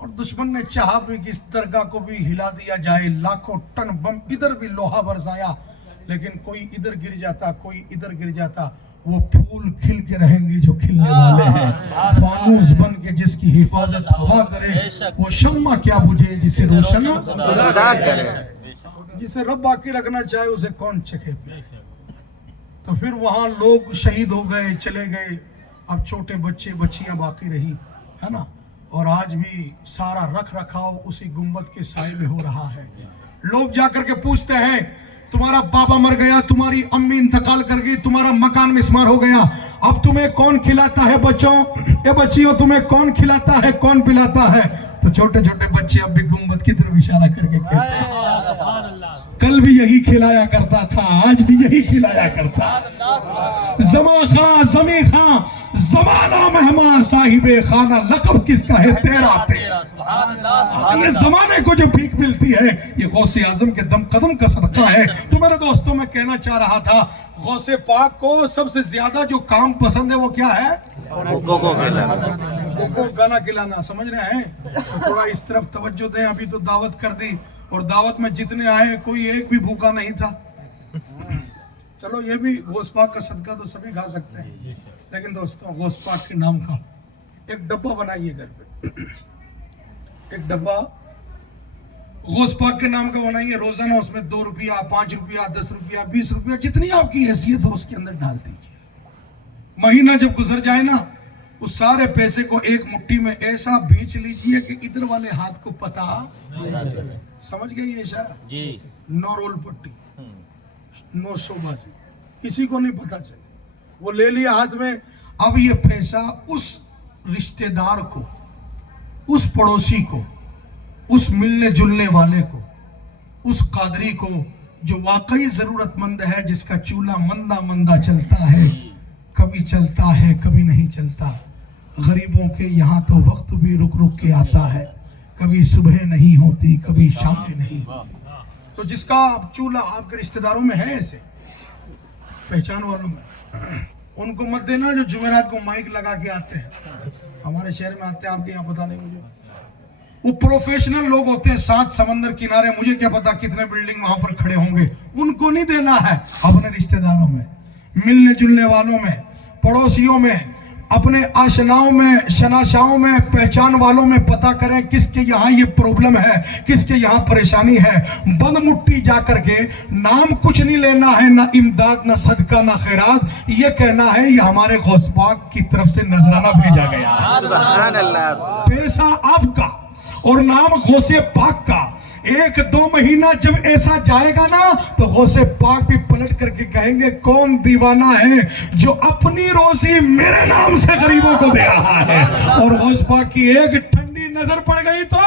और दुश्मन ने चाहा भी कि इस दरगाह को भी हिला दिया जाए, लाखों टन बम इधर भी लोहा बरसाया, लेकिन कोई इधर गिर जाता, कोई इधर गिर जाता। वो फूल खिल के रहेंगे जो खिलने वाले हैं, फानूस बन के जिसकी हिफाजत हवा करे, वो शम्मा क्या बुझे जिसे रोशन खुदा करे, जिसे रब बाकी रखना चाहे उसे कौन चखे। تو پھر وہاں لوگ شہید ہو گئے, چلے گئے, اب چھوٹے بچے بچیاں باقی رہی, ہے نا. اور آج بھی سارا رکھ رکھاؤ اسی گنبد کے سائے میں ہو رہا ہے. لوگ جا کر کے پوچھتے ہیں تمہارا بابا مر گیا, تمہاری امی انتقال کر گئی, تمہارا مکان مسمار ہو گیا, اب تمہیں کون کھلاتا ہے بچوں, اے بچیوں تمہیں کون کھلاتا ہے, کون پلاتا ہے؟ تو چھوٹے چھوٹے بچے اب بھی گنبد کی طرف اشارہ کر کے کہتے ہیں کل بھی یہی کھلایا کرتا تھا, آج بھی یہی کھلایا کرتا. زماں خاں زمیں خاں زمانہ مہمان صاحب خانہ, لقب کس کا ہے تیرا تیرا. یہ زمانے کو جو بھیک ملتی ہے یہ غوث اعظم کے دم قدم کا صدقہ ہے. تو میرے دوستوں میں کہنا چاہ رہا تھا غوث پاک کو سب سے زیادہ جو کام پسند ہے وہ کیا ہے؟ کو گانا کھلانا. سمجھ رہے ہیں؟ تھوڑا اس طرف توجہ دیں. ابھی تو دعوت کر دی اور دعوت میں جتنے آئے کوئی ایک بھی بھوکا نہیں تھا. چلو یہ بھی غوث پاک کا صدقہ تو سبھی کھا سکتے ہیں, لیکن دوستوں غوث پاک کے نام کا ایک ڈبہ بنائیے گھر پہ, ایک ڈبہ غوث پاک کے نام کا بنائیے. روزانہ اس میں 2 روپیہ 5 روپیہ 10 روپیہ 20 روپیہ جتنی آپ کی حیثیت ہو اس کے اندر ڈال دیجیے. مہینہ جب گزر جائے نا اس سارے پیسے کو ایک مٹھی میں ایسا بیچ لیجئے کہ ادھر والے ہاتھ کو پتا. سمجھ گئے یہ اشارہ؟ جی. 9 رول پٹی 900 بازی, کسی کو نہیں پتا چلے. وہ لے لیا ہاتھ میں. اب یہ پیسہ اس رشتہ دار کو, اس پڑوسی کو, اس ملنے جلنے والے کو, اس قادری کو جو واقعی ضرورت مند ہے, جس کا چولہا مندہ مندہ چلتا ہے, کبھی چلتا ہے کبھی نہیں چلتا. غریبوں کے یہاں تو وقت بھی رک رک کے آتا ہے, کبھی صبح نہیں ہوتی کبھی شام میں نہیں. تو جس کا چولہا آپ کے رشتہ داروں میں ہے, ایسے پہچان والوں میں, ان کو مت دینا جو جمعرات کو مائک لگا کے آتے ہیں. ہمارے شہر میں آتے ہیں, آپ کے یہاں پتہ نہیں مجھے. وہ پروفیشنل لوگ ہوتے ہیں, 7 سمندر کنارے, مجھے کیا پتا کتنے بلڈنگ وہاں پر کھڑے ہوں گے. ان کو نہیں دینا ہے, اپنے رشتہ داروں میں, ملنے جلنے والوں میں, پڑوسیوں میں, اپنے آشناؤں میں, شناشاؤں میں, پہچان والوں میں پتا کریں کس کے یہاں یہ پرابلم ہے, کس کے یہاں پریشانی ہے. بند مٹھی جا کر کے نام کچھ نہیں لینا ہے, نہ امداد نہ صدقہ نہ خیرات. یہ کہنا ہے یہ ہمارے غوث پاک کی طرف سے نذرانہ بھیجا گیا. سبحان اللہ. پیسہ آپ کا اور نام غوث پاک کا. 1-2 مہینہ جب ایسا جائے گا نا تو غوث پاک بھی پلٹ کر کے کہیں گے کون دیوانہ ہے جو اپنی روزی میرے نام سے غریبوں کو دے رہا ہے. اور غوث پاک کی ایک ٹھنڈی نظر پڑ گئی تو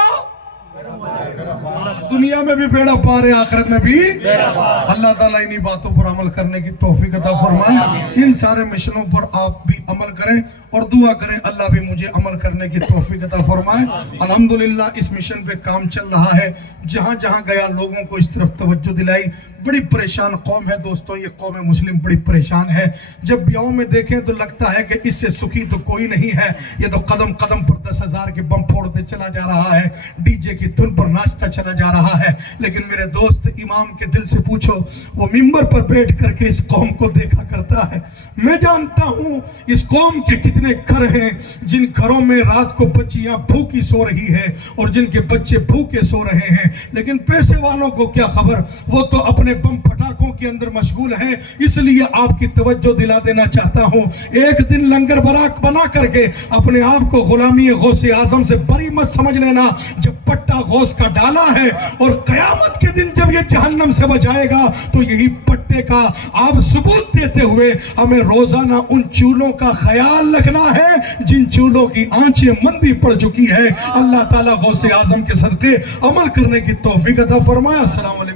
دنیا میں بھی بیڑا پار ہے, آخرت میں بھی. اللہ تعالیٰ انہی باتوں پر عمل کرنے کی توفیق عطا فرمائے. ان سارے مشنوں پر آپ بھی عمل کریں اور دعا کریں اللہ بھی مجھے عمل کرنے کی توفیق عطا فرمائے. الحمدللہ اس مشن پہ کام چل رہا ہے. جہاں جہاں گیا لوگوں کو اس طرف توجہ دلائی. بڑی پریشان قوم ہے دوستوں, یہ قوم مسلم بڑی پریشان ہے. جب بیاؤں میں دیکھیں تو لگتا ہے کہ اس سے سکھی تو کوئی نہیں ہے. یہ تو قدم قدم پر 10,000 کے بم پھوڑتے چلا جا رہا ہے, ڈی جے کی دھن پر ناچتا چلا جا رہا ہے. لیکن میرے دوست امام کے دل سے پوچھو, وہ ممبر پر بیٹھ کر کے اس قوم کو دیکھا کرتا ہے. میں جانتا ہوں اس قوم کے کتنے گھر ہیں جن گھروں میں رات کو بچیاں بھوکی سو رہی ہے اور جن کے بچے بھوکے سو رہے ہیں. لیکن پیسے والوں کو کیا خبر, وہ تو اپنے بم پٹاخوں کے اندر مشغول ہیں. اس لیے آپ کی توجہ دلا دینا چاہتا ہوں, ایک دن لنگر براق بنا کر کے اپنے آپ کو غلامی غوث اعظم سے بری مت سمجھ لینا. جب پٹا غوث کا ڈالا ہے اور قیامت کے دن جب یہ جہنم سے بچائے گا تو یہی پٹے کا آپ ثبوت دیتے ہوئے ہمیں روزانہ ان چولوں کا خیال رکھنا ہے جن چولوں کی آنچیں مندی پڑ چکی ہے. اللہ تعالیٰ غوث اعظم کے صدقے عمل کرنے کی توفیق عطا فرمائے. السلام علیکم.